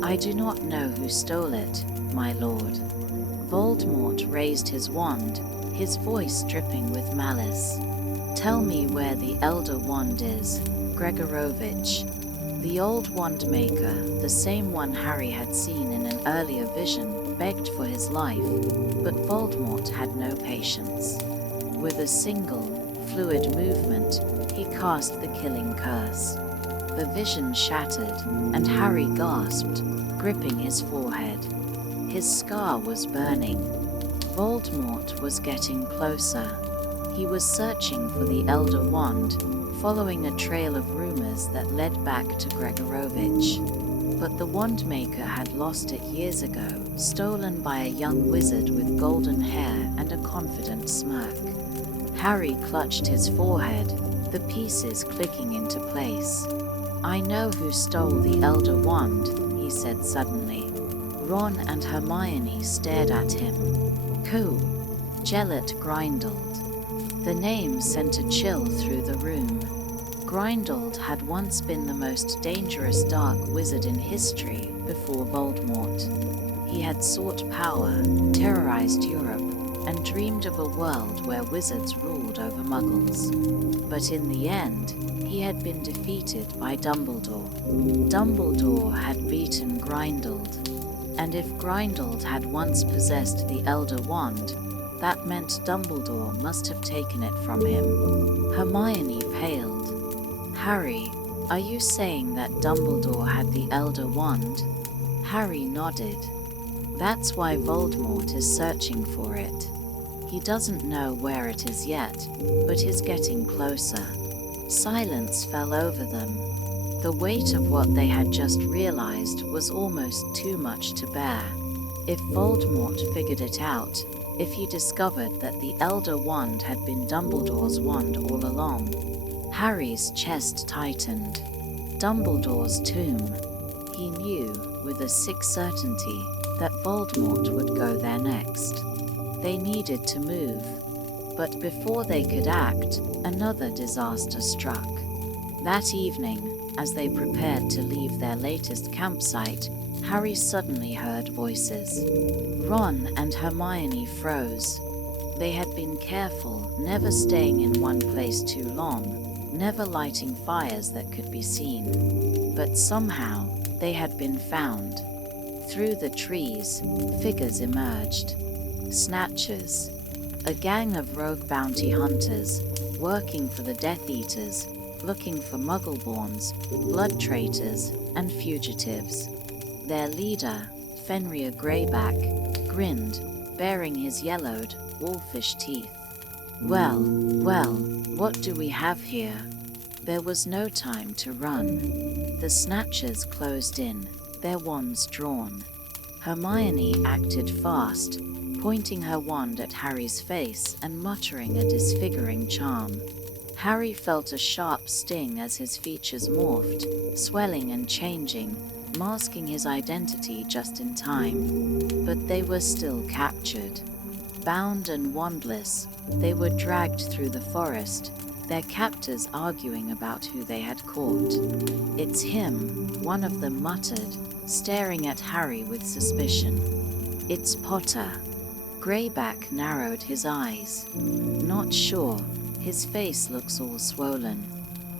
"I do not know who stole it, my lord." Voldemort raised his wand, his voice dripping with malice. "Tell me where the Elder Wand is, Gregorovitch." The old wand maker, the same one Harry had seen in an earlier vision, begged for his life, but Voldemort had no patience. With a single, fluid movement, he cast the killing curse. The vision shattered, and Harry gasped, gripping his forehead. His scar was burning. Voldemort was getting closer. He was searching for the Elder Wand, following a trail of rumors that led back to Gregorovitch. But the wand maker had lost it years ago, stolen by a young wizard with golden hair and a confident smirk. Harry clutched his forehead, the pieces clicking into place. "I know who stole the Elder Wand," he said suddenly. Ron and Hermione stared at him. "Who?" Gellert Grindelwald. The name sent a chill through the room. Grindelwald had once been the most dangerous dark wizard in history before Voldemort. He had sought power, terrorized Europe, and dreamed of a world where wizards ruled over muggles. But in the end, he had been defeated by Dumbledore. Dumbledore had beaten Grindelwald. And if Grindelwald had once possessed the Elder Wand, that meant Dumbledore must have taken it from him. Hermione paled. "Harry, Are you saying that Dumbledore had the Elder Wand? Harry nodded. That's why Voldemort is searching for it. He doesn't know where it is yet, but he's getting closer. Silence fell over them. The weight of what they had just realized was almost too much to bear. If Voldemort figured it out, if he discovered that the Elder Wand had been Dumbledore's wand all along, Harry's chest tightened. Dumbledore's tomb. He knew, with a sick certainty, that Voldemort would go there next. They needed to move. But before they could act, another disaster struck. That evening, as they prepared to leave their latest campsite, Harry suddenly heard voices. Ron and Hermione froze. They had been careful, never staying in one place too long, never lighting fires that could be seen. But somehow, they had been found. Through the trees, figures emerged. Snatchers, a gang of rogue bounty hunters, working for the Death Eaters, looking for Muggleborns, blood traitors, and fugitives. Their leader, Fenrir Greyback, grinned, baring his yellowed, wolfish teeth. Well, what do we have here? There was no time to run. The Snatchers closed in, their wands drawn. Hermione acted fast, pointing her wand at Harry's face and muttering a disfiguring charm. Harry felt a sharp sting as his features morphed, swelling and changing, masking his identity just in time. But they were still captured. Bound and wandless, they were dragged through the forest, their captors arguing about who they had caught. "It's him," one of them muttered, staring at Harry with suspicion. "It's Potter." Greyback narrowed his eyes. "Not sure. His face looks all swollen."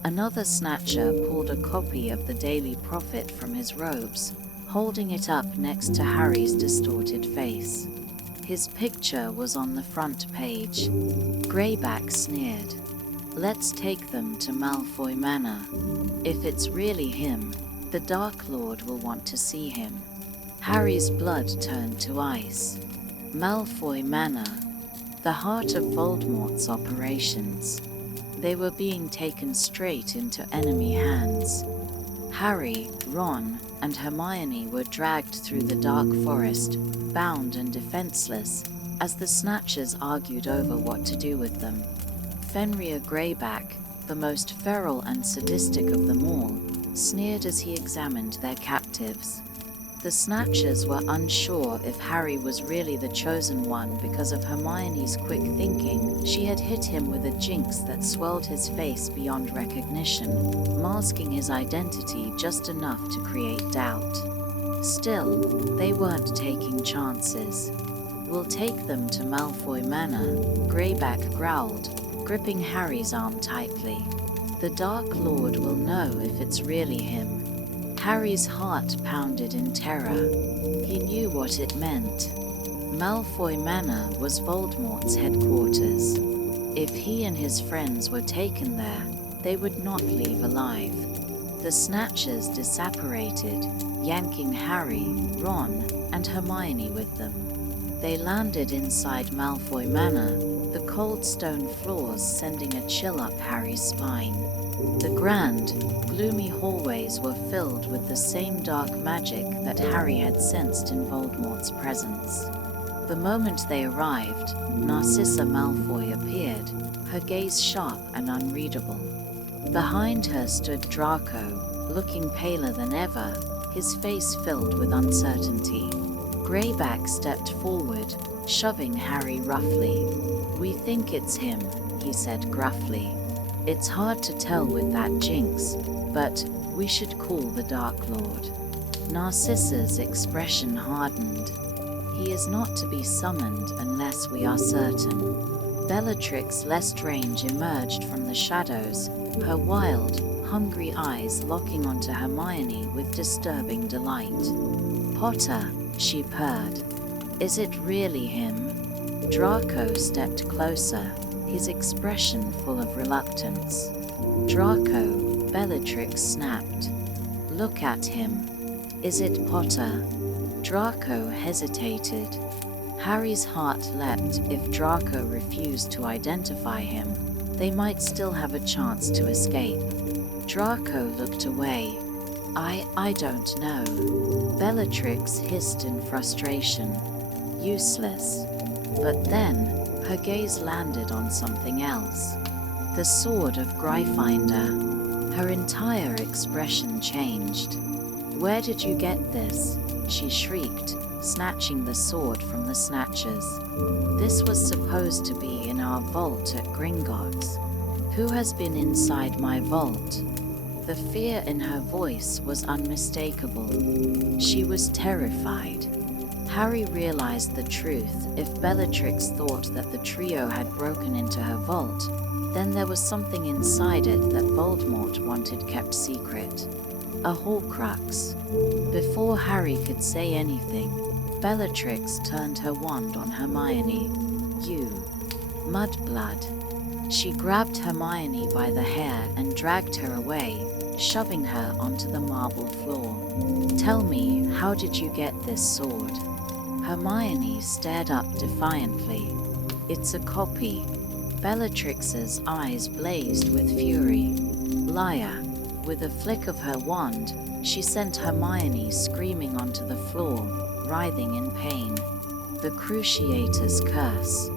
Another Snatcher pulled a copy of the Daily Prophet from his robes, holding it up next to Harry's distorted face. His picture was on the front page. Greyback sneered. "Let's take them to Malfoy Manor. If it's really him, the Dark Lord will want to see him." Harry's blood turned to ice. Malfoy Manor, the heart of Voldemort's operations. They were being taken straight into enemy hands. Harry, Ron, and Hermione were dragged through the dark forest, bound and defenseless, as the Snatchers argued over what to do with them. Fenrir Greyback, the most feral and sadistic of them all, sneered as he examined their captives. The Snatchers were unsure if Harry was really the chosen one because of Hermione's quick thinking. She had hit him with a jinx that swelled his face beyond recognition, masking his identity just enough to create doubt. Still, they weren't taking chances. "We'll take them to Malfoy Manor," Greyback growled, gripping Harry's arm tightly. "The Dark Lord will know if it's really him." Harry's heart pounded in terror. He knew what it meant. Malfoy Manor was Voldemort's headquarters. If he and his friends were taken there, they would not leave alive. The Snatchers disapparated, yanking Harry, Ron, and Hermione with them. They landed inside Malfoy Manor, the cold stone floors sending a chill up Harry's spine. The grand, gloomy hallways were filled with the same dark magic that Harry had sensed in Voldemort's presence. The moment they arrived, Narcissa Malfoy appeared, her gaze sharp and unreadable. Behind her stood Draco, looking paler than ever, his face filled with uncertainty. Greyback stepped forward, shoving Harry roughly. "We think it's him," he said gruffly. "It's hard to tell with that jinx, but we should call the Dark Lord." Narcissa's expression hardened. "He is not to be summoned unless we are certain." Bellatrix Lestrange emerged from the shadows, her wild, hungry eyes locking onto Hermione with disturbing delight. "Potter," she purred. "Is it really him?" Draco stepped closer, his expression full of reluctance. "Draco, Bellatrix snapped. "Look at him. Is it Potter?" Draco hesitated. Harry's heart leapt. If Draco refused to identify him, they might still have a chance to escape. Draco looked away. I don't know." Bellatrix hissed in frustration. "Useless." But then, her gaze landed on something else. The sword of Gryffindor. Her entire expression changed. "Where did you get this?" she shrieked, snatching the sword from the snatchers. "This was supposed to be in our vault at Gringotts. Who has been inside my vault?" The fear in her voice was unmistakable. She was terrified. Harry realized the truth. If Bellatrix thought that the trio had broken into her vault, then there was something inside it that Voldemort wanted kept secret. A Horcrux. Before Harry could say anything, Bellatrix turned her wand on Hermione. "You. Mudblood." She grabbed Hermione by the hair and dragged her away, shoving her onto the marble floor. "Tell me, how did you get this sword?" Hermione stared up defiantly. "It's a copy." Bellatrix's eyes blazed with fury. "Liar." With a flick of her wand, she sent Hermione screaming onto the floor, writhing in pain. The Cruciator's curse.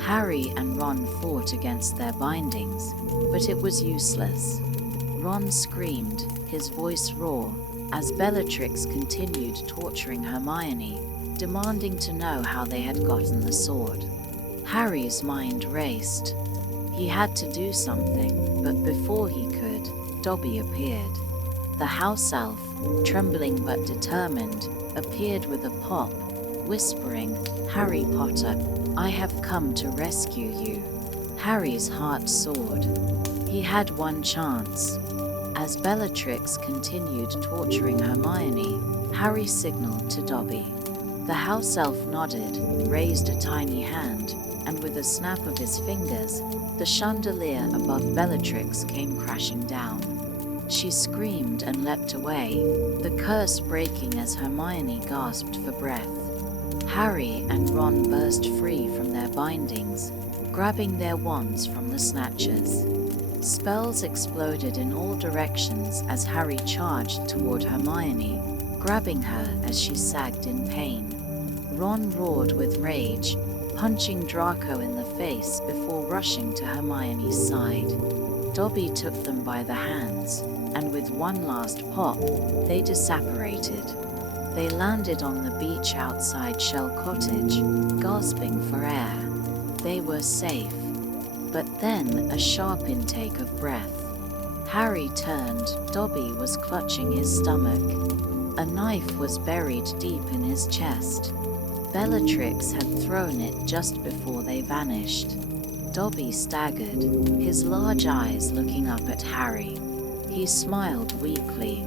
Harry and Ron fought against their bindings, but it was useless. Ron screamed, his voice raw, as Bellatrix continued torturing Hermione, demanding to know how they had gotten the sword. Harry's mind raced. He had to do something, but before he could, Dobby appeared. The house elf, trembling but determined, appeared with a pop, whispering, "Harry Potter, I have come to rescue you." Harry's heart soared. He had one chance. As Bellatrix continued torturing Hermione, Harry signaled to Dobby. The house elf nodded, raised a tiny hand, and with a snap of his fingers, the chandelier above Bellatrix came crashing down. She screamed and leapt away, the curse breaking as Hermione gasped for breath. Harry and Ron burst free from their bindings, grabbing their wands from the snatchers. Spells exploded in all directions as Harry charged toward Hermione, grabbing her as she sagged in pain. Ron roared with rage, punching Draco in the face before rushing to Hermione's side. Dobby took them by the hands, and with one last pop, they disapparated. They landed on the beach outside Shell Cottage, gasping for air. They were safe. But then a sharp intake of breath. Harry turned. Dobby was clutching his stomach. A knife was buried deep in his chest. Bellatrix had thrown it just before they vanished. Dobby staggered, his large eyes looking up at Harry. He smiled weakly.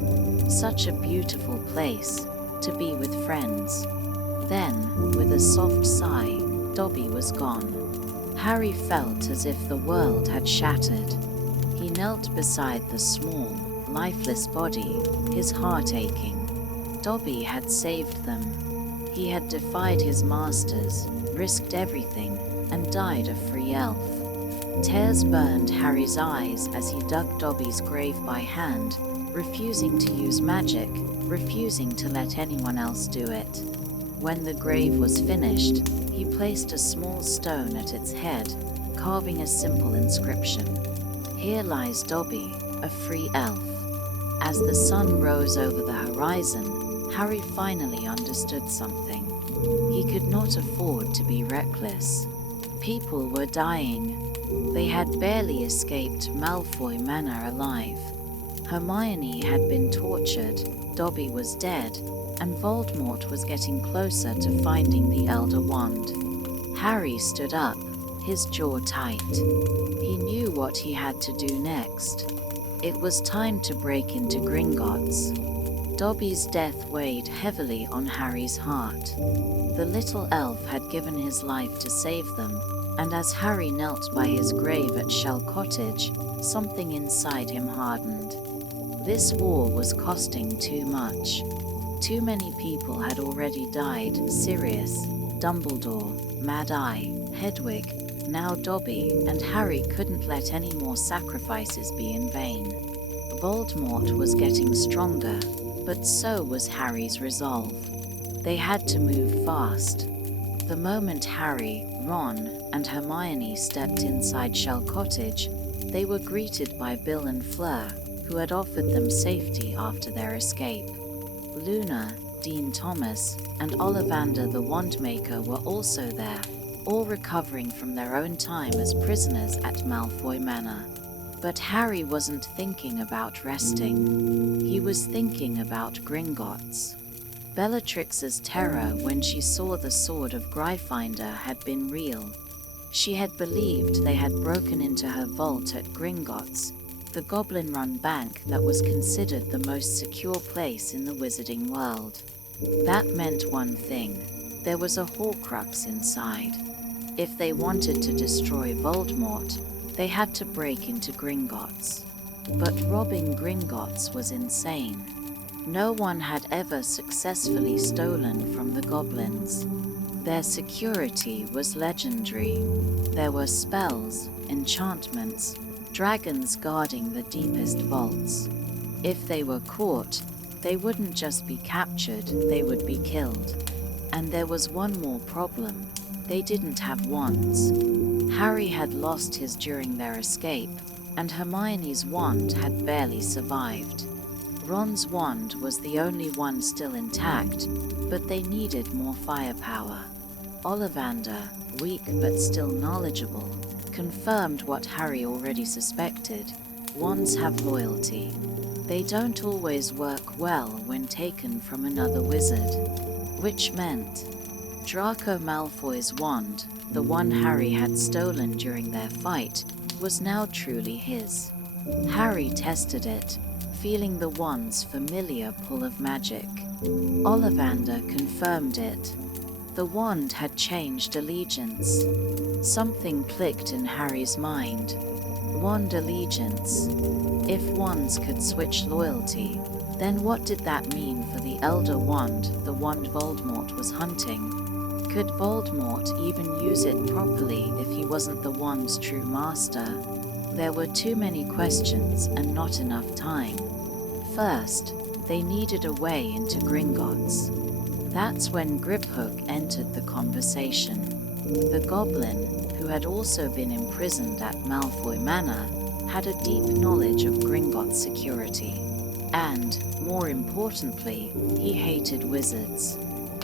Such a beautiful place, to be with friends. Then, with a soft sigh, Dobby was gone. Harry felt as if the world had shattered. He knelt beside the small, lifeless body, his heart aching. Dobby had saved them. He had defied his masters, risked everything, and died a free elf. Tears burned Harry's eyes as he dug Dobby's grave by hand, refusing to use magic, refusing to let anyone else do it. When the grave was finished, he placed a small stone at its head, carving a simple inscription. "Here lies Dobby, a free elf." As the sun rose over the horizon, Harry finally understood something. He could not afford to be reckless. People were dying. They had barely escaped Malfoy Manor alive. Hermione had been tortured, Dobby was dead, and Voldemort was getting closer to finding the Elder Wand. Harry stood up, his jaw tight. He knew what he had to do next. It was time to break into Gringotts. Dobby's death weighed heavily on Harry's heart. The little elf had given his life to save them, and as Harry knelt by his grave at Shell Cottage, something inside him hardened. This war was costing too much. Too many people had already died: Sirius, Dumbledore, Mad Eye, Hedwig, now Dobby, and Harry couldn't let any more sacrifices be in vain. Voldemort was getting stronger, but so was Harry's resolve. They had to move fast. The moment Harry, Ron, and Hermione stepped inside Shell Cottage, they were greeted by Bill and Fleur, who had offered them safety after their escape. Luna, Dean Thomas, and Ollivander the Wandmaker were also there, all recovering from their own time as prisoners at Malfoy Manor. But Harry wasn't thinking about resting. He was thinking about Gringotts. Bellatrix's terror when she saw the sword of Gryffindor had been real. She had believed they had broken into her vault at Gringotts, the goblin-run bank that was considered the most secure place in the wizarding world. That meant one thing: there was a Horcrux inside. If they wanted to destroy Voldemort, they had to break into Gringotts. But robbing Gringotts was insane. No one had ever successfully stolen from the goblins. Their security was legendary. There were spells, enchantments, dragons guarding the deepest vaults. If they were caught, they wouldn't just be captured, they would be killed. And there was one more problem: they didn't have wands. Harry had lost his during their escape, and Hermione's wand had barely survived. Ron's wand was the only one still intact, but they needed more firepower. Ollivander, weak but still knowledgeable, confirmed what Harry already suspected: wands have loyalty. They don't always work well when taken from another wizard. Which meant Draco Malfoy's wand, the one Harry had stolen during their fight, was now truly his. Harry tested it, feeling the wand's familiar pull of magic. Ollivander confirmed it. The wand had changed allegiance. Something clicked in Harry's mind. Wand allegiance. If wands could switch loyalty, then what did that mean for the Elder Wand, the wand Voldemort was hunting? Could Voldemort even use it properly if he wasn't the wand's true master? There were too many questions and not enough time. First, they needed a way into Gringotts. That's when Griphook entered the conversation. The goblin, who had also been imprisoned at Malfoy Manor, had a deep knowledge of Gringotts security. And, more importantly, he hated wizards.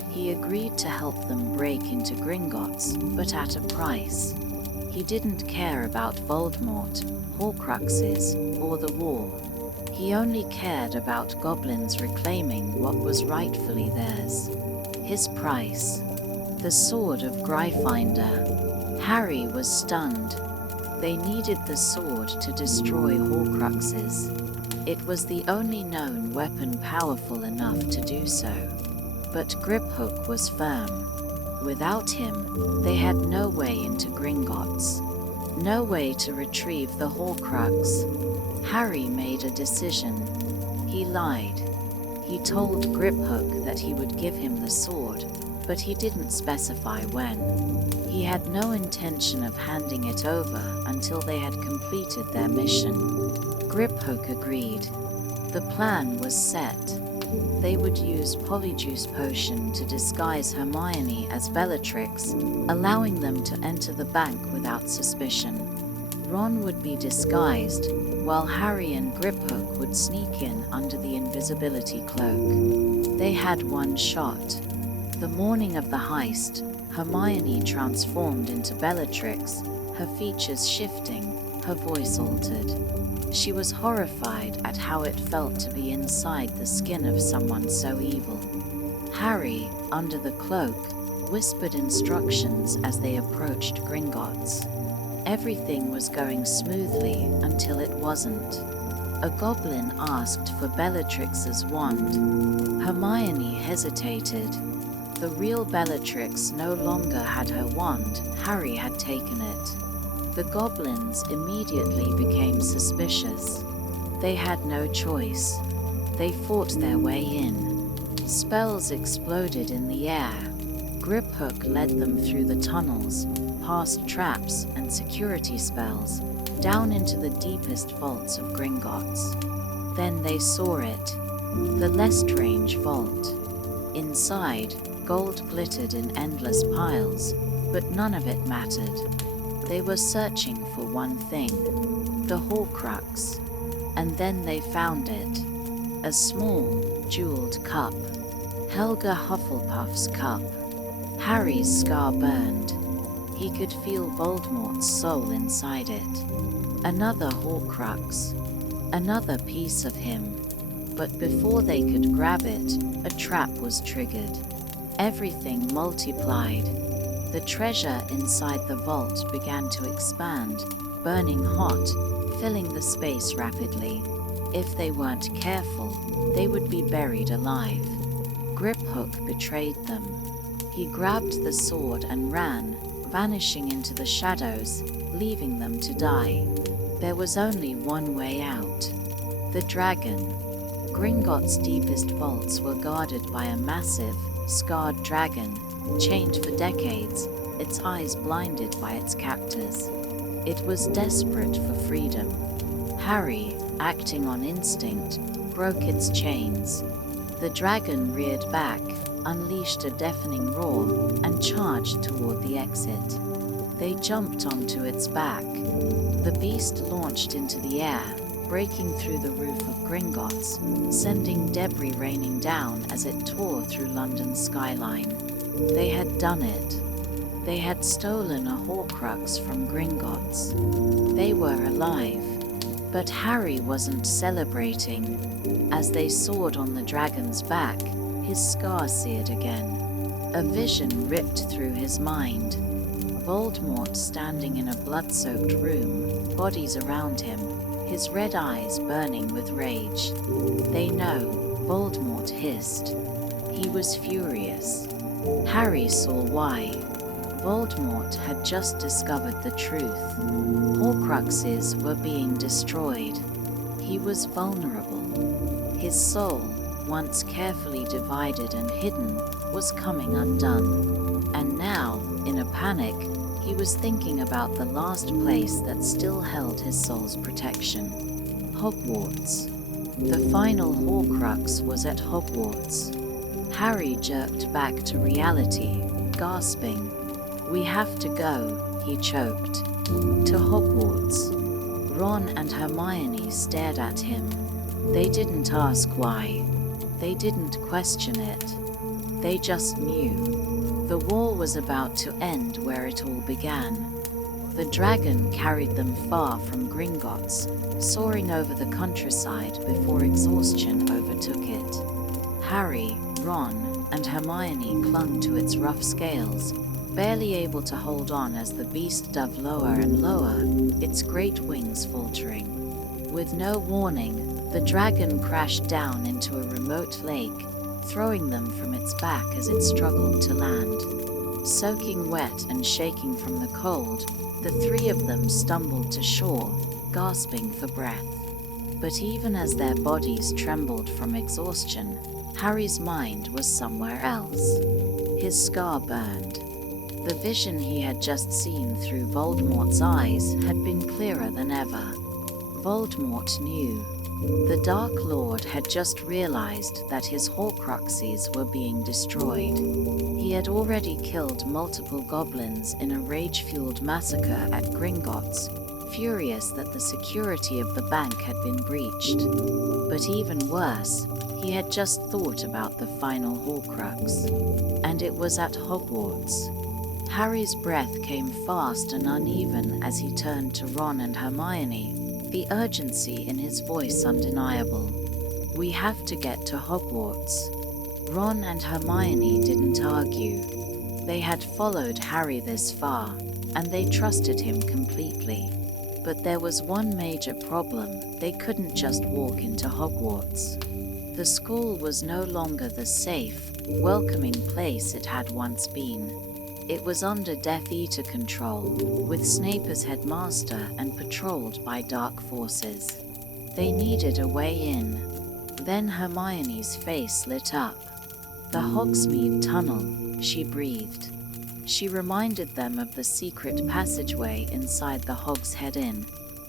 He agreed to help them break into Gringotts, but at a price. He didn't care about Voldemort, Horcruxes, or the war. He only cared about goblins reclaiming what was rightfully theirs. His price: the sword of Gryffindor. Harry was stunned. They needed the sword to destroy Horcruxes. It was the only known weapon powerful enough to do so. But Griphook was firm. Without him, they had no way into Gringotts. No way to retrieve the Horcrux. Harry made a decision. He lied. He told Griphook that he would give him the sword, but he didn't specify when. He had no intention of handing it over until they had completed their mission. Griphook agreed. The plan was set. They would use Polyjuice Potion to disguise Hermione as Bellatrix, allowing them to enter the bank without suspicion. Ron would be disguised, while Harry and Griphook would sneak in under the invisibility cloak. They had one shot. The morning of the heist, Hermione transformed into Bellatrix, her features shifting, her voice altered. She was horrified at how it felt to be inside the skin of someone so evil. Harry, under the cloak, whispered instructions as they approached Gringotts. Everything was going smoothly until it wasn't. A goblin asked for Bellatrix's wand. Hermione hesitated. The real Bellatrix no longer had her wand. Harry had taken it. The goblins immediately became suspicious. They had no choice. They fought their way in. Spells exploded in the air. Griphook led them through the tunnels, past traps and security spells, down into the deepest vaults of Gringotts. Then they saw it, the Lestrange Vault. Inside, gold glittered in endless piles, but none of it mattered. They were searching for one thing, the Horcrux, and then they found it. A small, jeweled cup. Helga Hufflepuff's cup. Harry's scar burned. He could feel Voldemort's soul inside it. Another Horcrux. Another piece of him. But before they could grab it, a trap was triggered. Everything multiplied. The treasure inside the vault began to expand, burning hot, filling the space rapidly. If they weren't careful, they would be buried alive. Griphook betrayed them. He grabbed the sword and ran, vanishing into the shadows, leaving them to die. There was only one way out. The dragon. Gringotts' deepest vaults were guarded by a massive, scarred dragon, chained for decades, its eyes blinded by its captors. It was desperate for freedom. Harry, acting on instinct, broke its chains. The dragon reared back, unleashed a deafening roar, and charged toward the exit. They jumped onto its back. The beast launched into the air, breaking through the roof of Gringotts, sending debris raining down as it tore through London's skyline. They had done it. They had stolen a Horcrux from Gringotts. They were alive. But Harry wasn't celebrating. As they soared on the dragon's back, his scar seared again. A vision ripped through his mind. Voldemort standing in a blood-soaked room, bodies around him, his red eyes burning with rage. They know, Voldemort hissed. He was furious. Harry saw why. Voldemort had just discovered the truth. Horcruxes were being destroyed. He was vulnerable. His soul, once carefully divided and hidden, was coming undone. And now, in a panic, he was thinking about the last place that still held his soul's protection. Hogwarts. The final Horcrux was at Hogwarts. Harry jerked back to reality, gasping. "We have to go," he choked. "To Hogwarts." Ron and Hermione stared at him. They didn't ask why. They didn't question it. They just knew. The war was about to end where it all began. The dragon carried them far from Gringotts, soaring over the countryside before exhaustion overtook it. Harry, Ron, and Hermione clung to its rough scales, barely able to hold on as the beast dove lower and lower, its great wings faltering. With no warning, the dragon crashed down into a remote lake, throwing them from its back as it struggled to land. Soaking wet and shaking from the cold, the three of them stumbled to shore, gasping for breath. But even as their bodies trembled from exhaustion, Harry's mind was somewhere else. His scar burned. The vision he had just seen through Voldemort's eyes had been clearer than ever. Voldemort knew. The Dark Lord had just realized that his Horcruxes were being destroyed. He had already killed multiple goblins in a rage-fueled massacre at Gringotts, furious that the security of the bank had been breached. But even worse, he had just thought about the final Horcrux, and it was at Hogwarts. Harry's breath came fast and uneven as he turned to Ron and Hermione, the urgency in his voice undeniable. "We have to get to Hogwarts." Ron and Hermione didn't argue. They had followed Harry this far, and they trusted him completely. But there was one major problem: they couldn't just walk into Hogwarts. The school was no longer the safe, welcoming place it had once been. It was under Death Eater control, with Snape as headmaster and patrolled by dark forces. They needed a way in. Then Hermione's face lit up. The Hogsmeade Tunnel, she breathed. She reminded them of the secret passageway inside the Hog's Head Inn,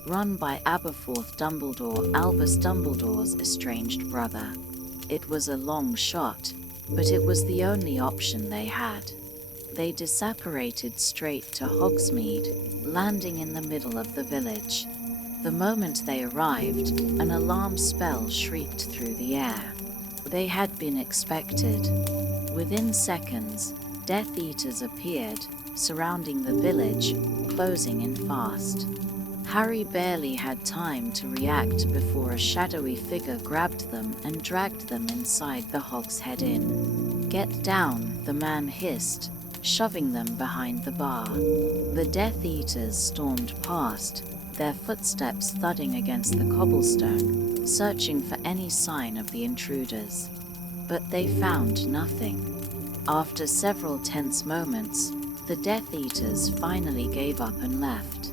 run by Aberforth Dumbledore, Albus Dumbledore's estranged brother. It was a long shot, but it was the only option they had. They disapparated straight to Hogsmeade, landing in the middle of the village. The moment they arrived, an alarm spell shrieked through the air. They had been expected. Within seconds, Death Eaters appeared, surrounding the village, closing in fast. Harry barely had time to react before a shadowy figure grabbed them and dragged them inside the Hog's Head Inn. "Get down," the man hissed, shoving them behind the bar. The Death Eaters stormed past, their footsteps thudding against the cobblestone, searching for any sign of the intruders. But they found nothing. After several tense moments, the Death Eaters finally gave up and left.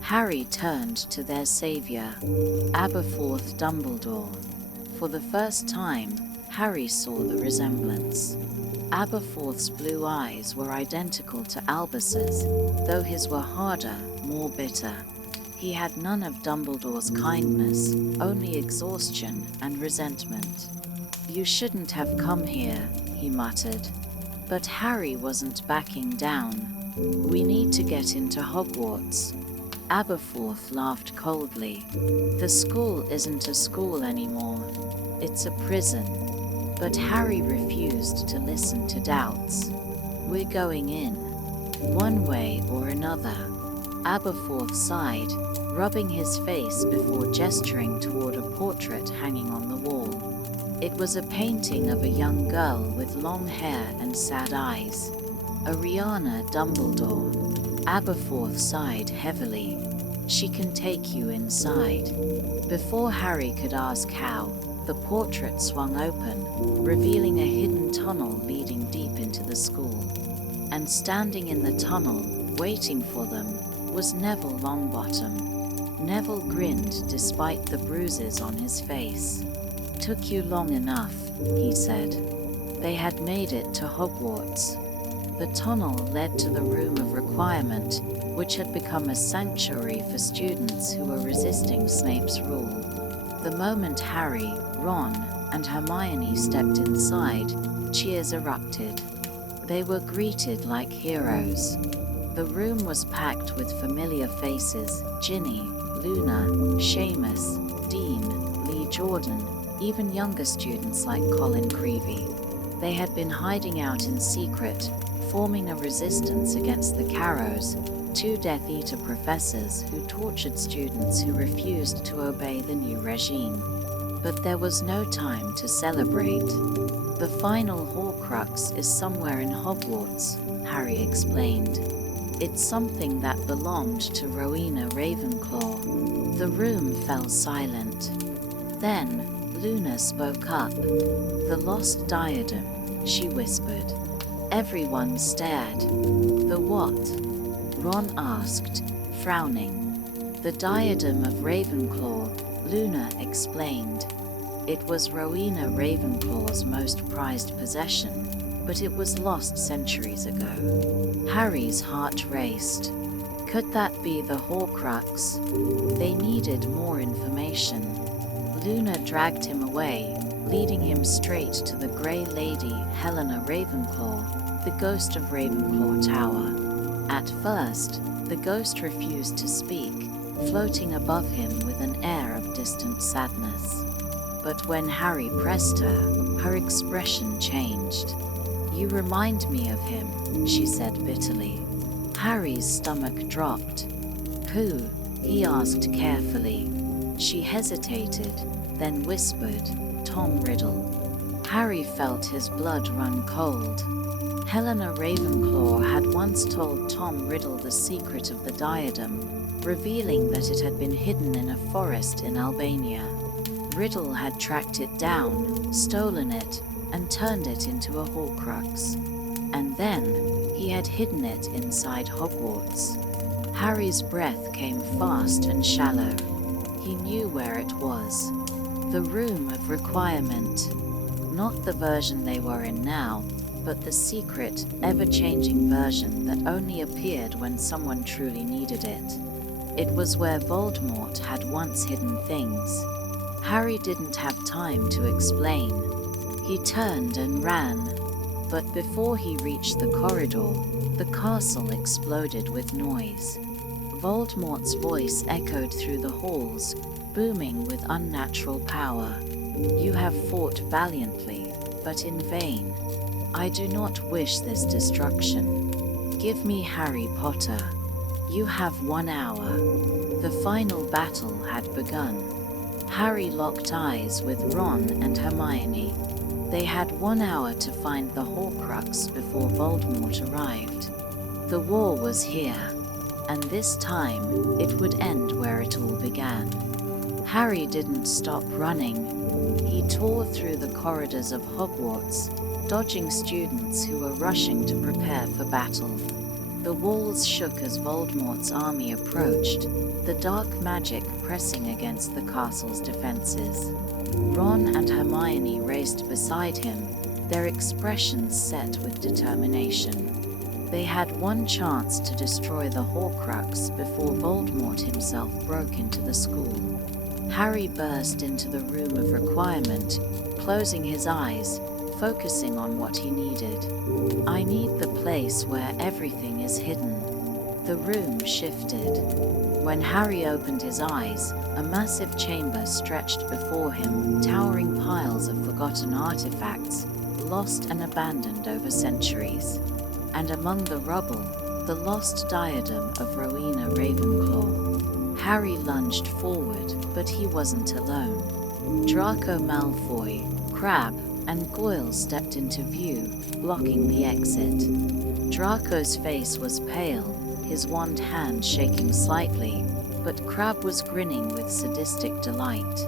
Harry turned to their savior, Aberforth Dumbledore. For the first time, Harry saw the resemblance. Aberforth's blue eyes were identical to Albus's, though his were harder, more bitter. He had none of Dumbledore's kindness, only exhaustion and resentment. "You shouldn't have come here," he muttered. But Harry wasn't backing down. "We need to get into Hogwarts." Aberforth laughed coldly. "The school isn't a school anymore. It's a prison." But Harry refused to listen to doubts. "We're going in, one way or another." Aberforth sighed, rubbing his face before gesturing toward a portrait hanging on the wall. It was a painting of a young girl with long hair and sad eyes. "Ariana Dumbledore." Aberforth sighed heavily. "She can take you inside." Before Harry could ask how, the portrait swung open, revealing a hidden tunnel leading deep into the school. And standing in the tunnel, waiting for them, was Neville Longbottom. Neville grinned despite the bruises on his face. "Took you long enough," he said. They had made it to Hogwarts. The tunnel led to the Room of Requirement, which had become a sanctuary for students who were resisting Snape's rule. The moment Harry, Ron, and Hermione stepped inside, cheers erupted. They were greeted like heroes. The room was packed with familiar faces: Ginny, Luna, Seamus, Dean, Lee Jordan, even younger students like Colin Creevey. They had been hiding out in secret, forming a resistance against the Carrows, two Death Eater professors who tortured students who refused to obey the new regime. But there was no time to celebrate. "The final Horcrux is somewhere in Hogwarts," Harry explained. "It's something that belonged to Rowena Ravenclaw." The room fell silent. Then Luna spoke up. "The lost diadem," she whispered. Everyone stared. "The what?" Ron asked, frowning. "The diadem of Ravenclaw," Luna explained. It was Rowena Ravenclaw's most prized possession, but it was lost centuries ago. Harry's heart raced. Could that be the Horcrux? They needed more information. Luna dragged him away, leading him straight to the Grey Lady Helena Ravenclaw, the ghost of Ravenclaw Tower. At first, the ghost refused to speak, floating above him with an air of distant sadness. But when Harry pressed her, her expression changed. "You remind me of him," she said bitterly. Harry's stomach dropped. "Who?" he asked carefully. She hesitated, then whispered, "Tom Riddle." Harry felt his blood run cold. Helena Ravenclaw had once told Tom Riddle the secret of the diadem, revealing that it had been hidden in a forest in Albania. Riddle had tracked it down, stolen it, and turned it into a Horcrux. And then, he had hidden it inside Hogwarts. Harry's breath came fast and shallow. He knew where it was. The room of requirement. Not the version they were in now, but the secret, ever-changing version that only appeared when someone truly needed it. It was where Voldemort had once hidden things. Harry didn't have time to explain. He turned and ran, but before he reached the corridor, the castle exploded with noise. Voldemort's voice echoed through the halls, booming with unnatural power. "You have fought valiantly, but in vain. I do not wish this destruction. Give me Harry Potter. You have 1 hour." The final battle had begun. Harry locked eyes with Ron and Hermione. They had 1 hour to find the Horcrux before Voldemort arrived. The war was here, and this time it would end where it all began. Harry didn't stop running. He tore through the corridors of Hogwarts, dodging students who were rushing to prepare for battle. The walls shook as Voldemort's army approached, the dark magic pressing against the castle's defenses. Ron and Hermione raced beside him, their expressions set with determination. They had one chance to destroy the Horcrux before Voldemort himself broke into the school. Harry burst into the room of requirement, closing his eyes, focusing on what he needed. "I need the place where everything is hidden." The room shifted. When Harry opened his eyes, a massive chamber stretched before him, towering piles of forgotten artifacts, lost and abandoned over centuries. And among the rubble, the lost diadem of Rowena Ravenclaw. Harry lunged forward, but he wasn't alone. Draco Malfoy, Crabbe, and Goyle stepped into view, blocking the exit. Draco's face was pale, his wand hand shaking slightly, but Crabbe was grinning with sadistic delight.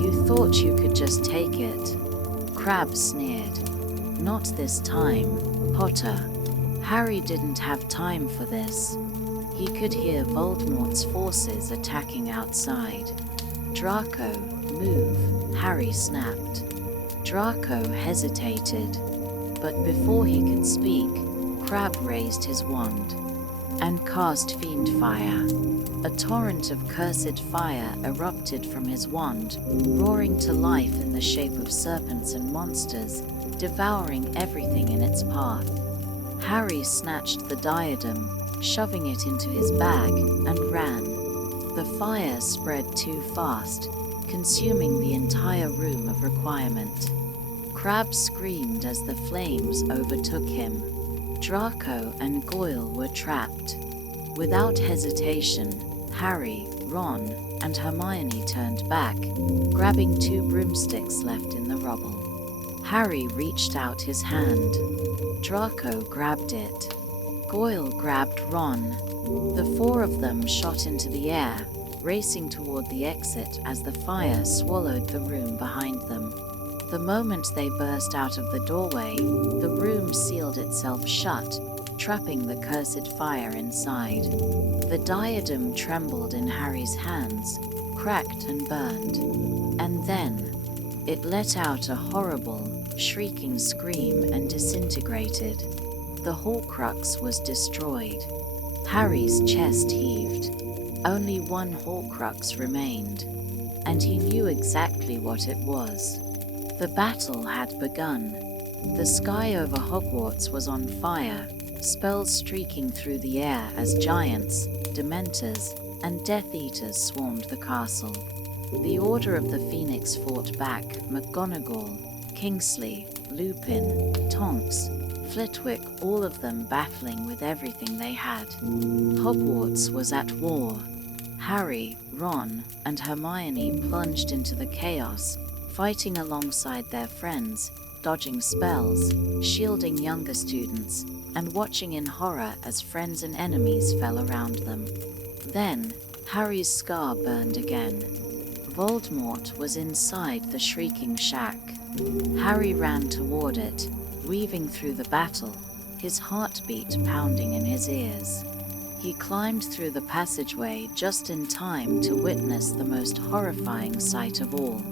"You thought you could just take it?" Crabbe sneered. "Not this time, Potter." Harry didn't have time for this. He could hear Voldemort's forces attacking outside. "Draco, move," Harry snapped. Draco hesitated, but before he could speak, Crabbe raised his wand and cast Fiend Fire. A torrent of cursed fire erupted from his wand, roaring to life in the shape of serpents and monsters, devouring everything in its path. Harry snatched the diadem, shoving it into his bag, and ran. The fire spread too fast, consuming the entire room of requirement. Crabbe screamed as the flames overtook him. Draco and Goyle were trapped. Without hesitation, Harry, Ron, and Hermione turned back, grabbing 2 broomsticks left in the rubble. Harry reached out his hand. Draco grabbed it. Goyle grabbed Ron. The 4 of them shot into the air, racing toward the exit as the fire swallowed the room behind them. The moment they burst out of the doorway, the room sealed itself shut, trapping the cursed fire inside. The diadem trembled in Harry's hands, cracked and burned. And then, it let out a horrible, shrieking scream and disintegrated. The Horcrux was destroyed. Harry's chest heaved. Only 1 Horcrux remained, and he knew exactly what it was. The battle had begun. The sky over Hogwarts was on fire, spells streaking through the air as giants, dementors, and Death Eaters swarmed the castle. The Order of the Phoenix fought back. McGonagall, Kingsley, Lupin, Tonks, Flitwick, all of them battling with everything they had. Hogwarts was at war. Harry, Ron, and Hermione plunged into the chaos, fighting alongside their friends, dodging spells, shielding younger students, and watching in horror as friends and enemies fell around them. Then, Harry's scar burned again. Voldemort was inside the shrieking shack. Harry ran toward it, weaving through the battle, his heartbeat pounding in his ears. He climbed through the passageway just in time to witness the most horrifying sight of all.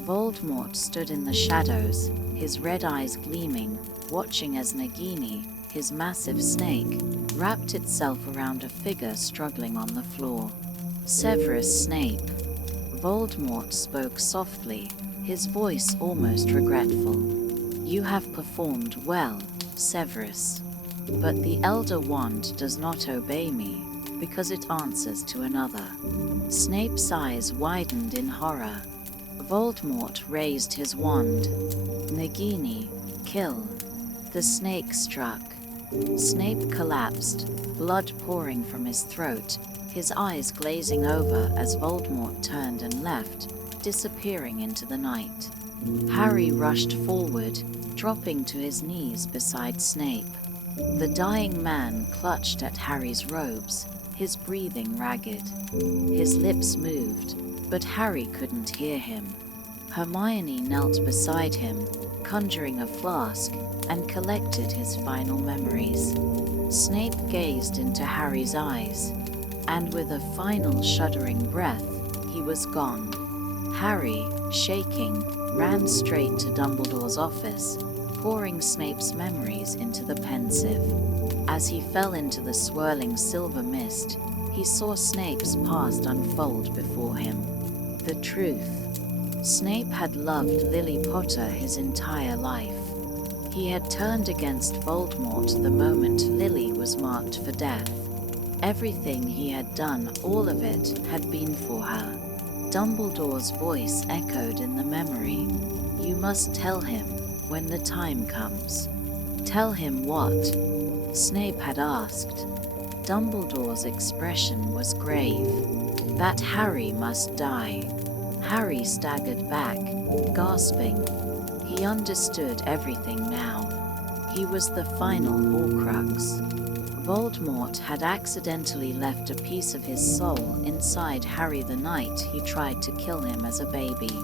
Voldemort stood in the shadows, his red eyes gleaming, watching as Nagini, his massive snake, wrapped itself around a figure struggling on the floor. "Severus Snape." Voldemort spoke softly, his voice almost regretful. "You have performed well, Severus. But the Elder Wand does not obey me, because it answers to another." Snape's eyes widened in horror. Voldemort raised his wand. "Nagini, kill." The snake struck. Snape collapsed, blood pouring from his throat, his eyes glazing over as Voldemort turned and left, disappearing into the night. Harry rushed forward, dropping to his knees beside Snape. The dying man clutched at Harry's robes, his breathing ragged. His lips moved, but Harry couldn't hear him. Hermione knelt beside him, conjuring a flask, and collected his final memories. Snape gazed into Harry's eyes, and with a final shuddering breath, he was gone. Harry, shaking, ran straight to Dumbledore's office, pouring Snape's memories into the pensieve. As he fell into the swirling silver mist, he saw Snape's past unfold before him. The truth. Snape had loved Lily Potter his entire life. He had turned against Voldemort the moment Lily was marked for death. Everything he had done, all of it, had been for her. Dumbledore's voice echoed in the memory. "You must tell him when the time comes." "Tell him what?" Snape had asked. Dumbledore's expression was grave. "That Harry must die." Harry staggered back, gasping. He understood everything now. He was the final Horcrux. Voldemort had accidentally left a piece of his soul inside Harry the night he tried to kill him as a baby.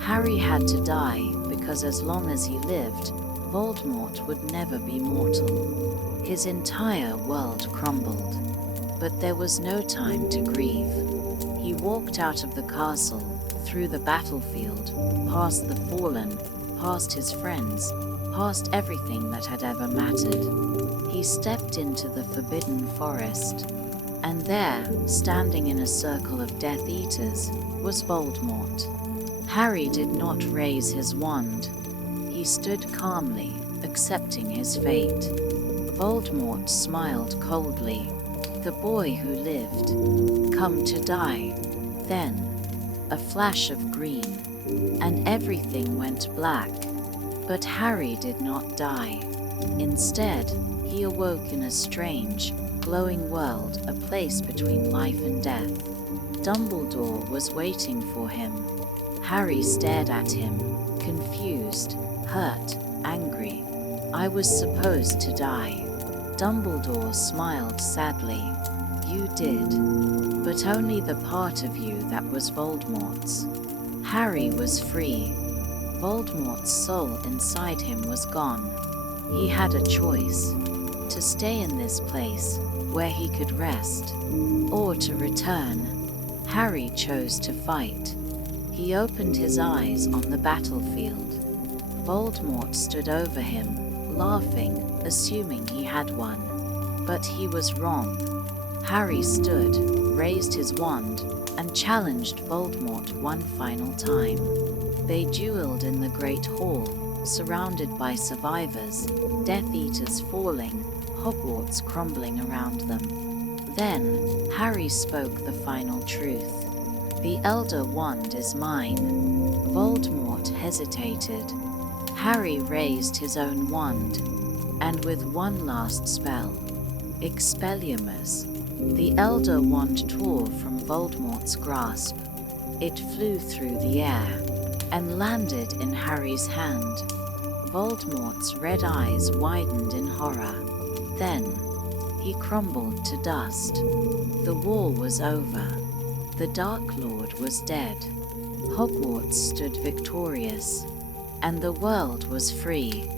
Harry had to die because as long as he lived, Voldemort would never be mortal. His entire world crumbled. But there was no time to grieve. He walked out of the castle, through the battlefield, past the fallen, past his friends, past everything that had ever mattered. He stepped into the forbidden forest, and there, standing in a circle of Death Eaters, was Voldemort. Harry did not raise his wand. He stood calmly, accepting his fate. Voldemort smiled coldly. The boy who lived, come to die. Then, a flash of green, and everything went black. But Harry did not die. Instead, he awoke in a strange, glowing world, a place between life and death. Dumbledore was waiting for him. Harry stared at him, confused, hurt, angry. "I was supposed to die." Dumbledore smiled sadly. "You did, but only the part of you that was Voldemort's." Harry was free. Voldemort's soul inside him was gone. He had a choice: to stay in this place, where he could rest, or to return. Harry chose to fight. He opened his eyes on the battlefield. Voldemort stood over him, laughing, assuming he had won. But he was wrong. Harry stood, raised his wand, and challenged Voldemort one final time. They dueled in the Great Hall, surrounded by survivors, Death Eaters falling, Hogwarts crumbling around them. Then, Harry spoke the final truth. "The Elder Wand is mine." Voldemort hesitated. Harry raised his own wand, and with one last spell, Expelliarmus, the Elder Wand tore from Voldemort's grasp. It flew through the air, and landed in Harry's hand. Voldemort's red eyes widened in horror. Then, he crumbled to dust. The war was over. The Dark Lord was dead. Hogwarts stood victorious, and the world was free.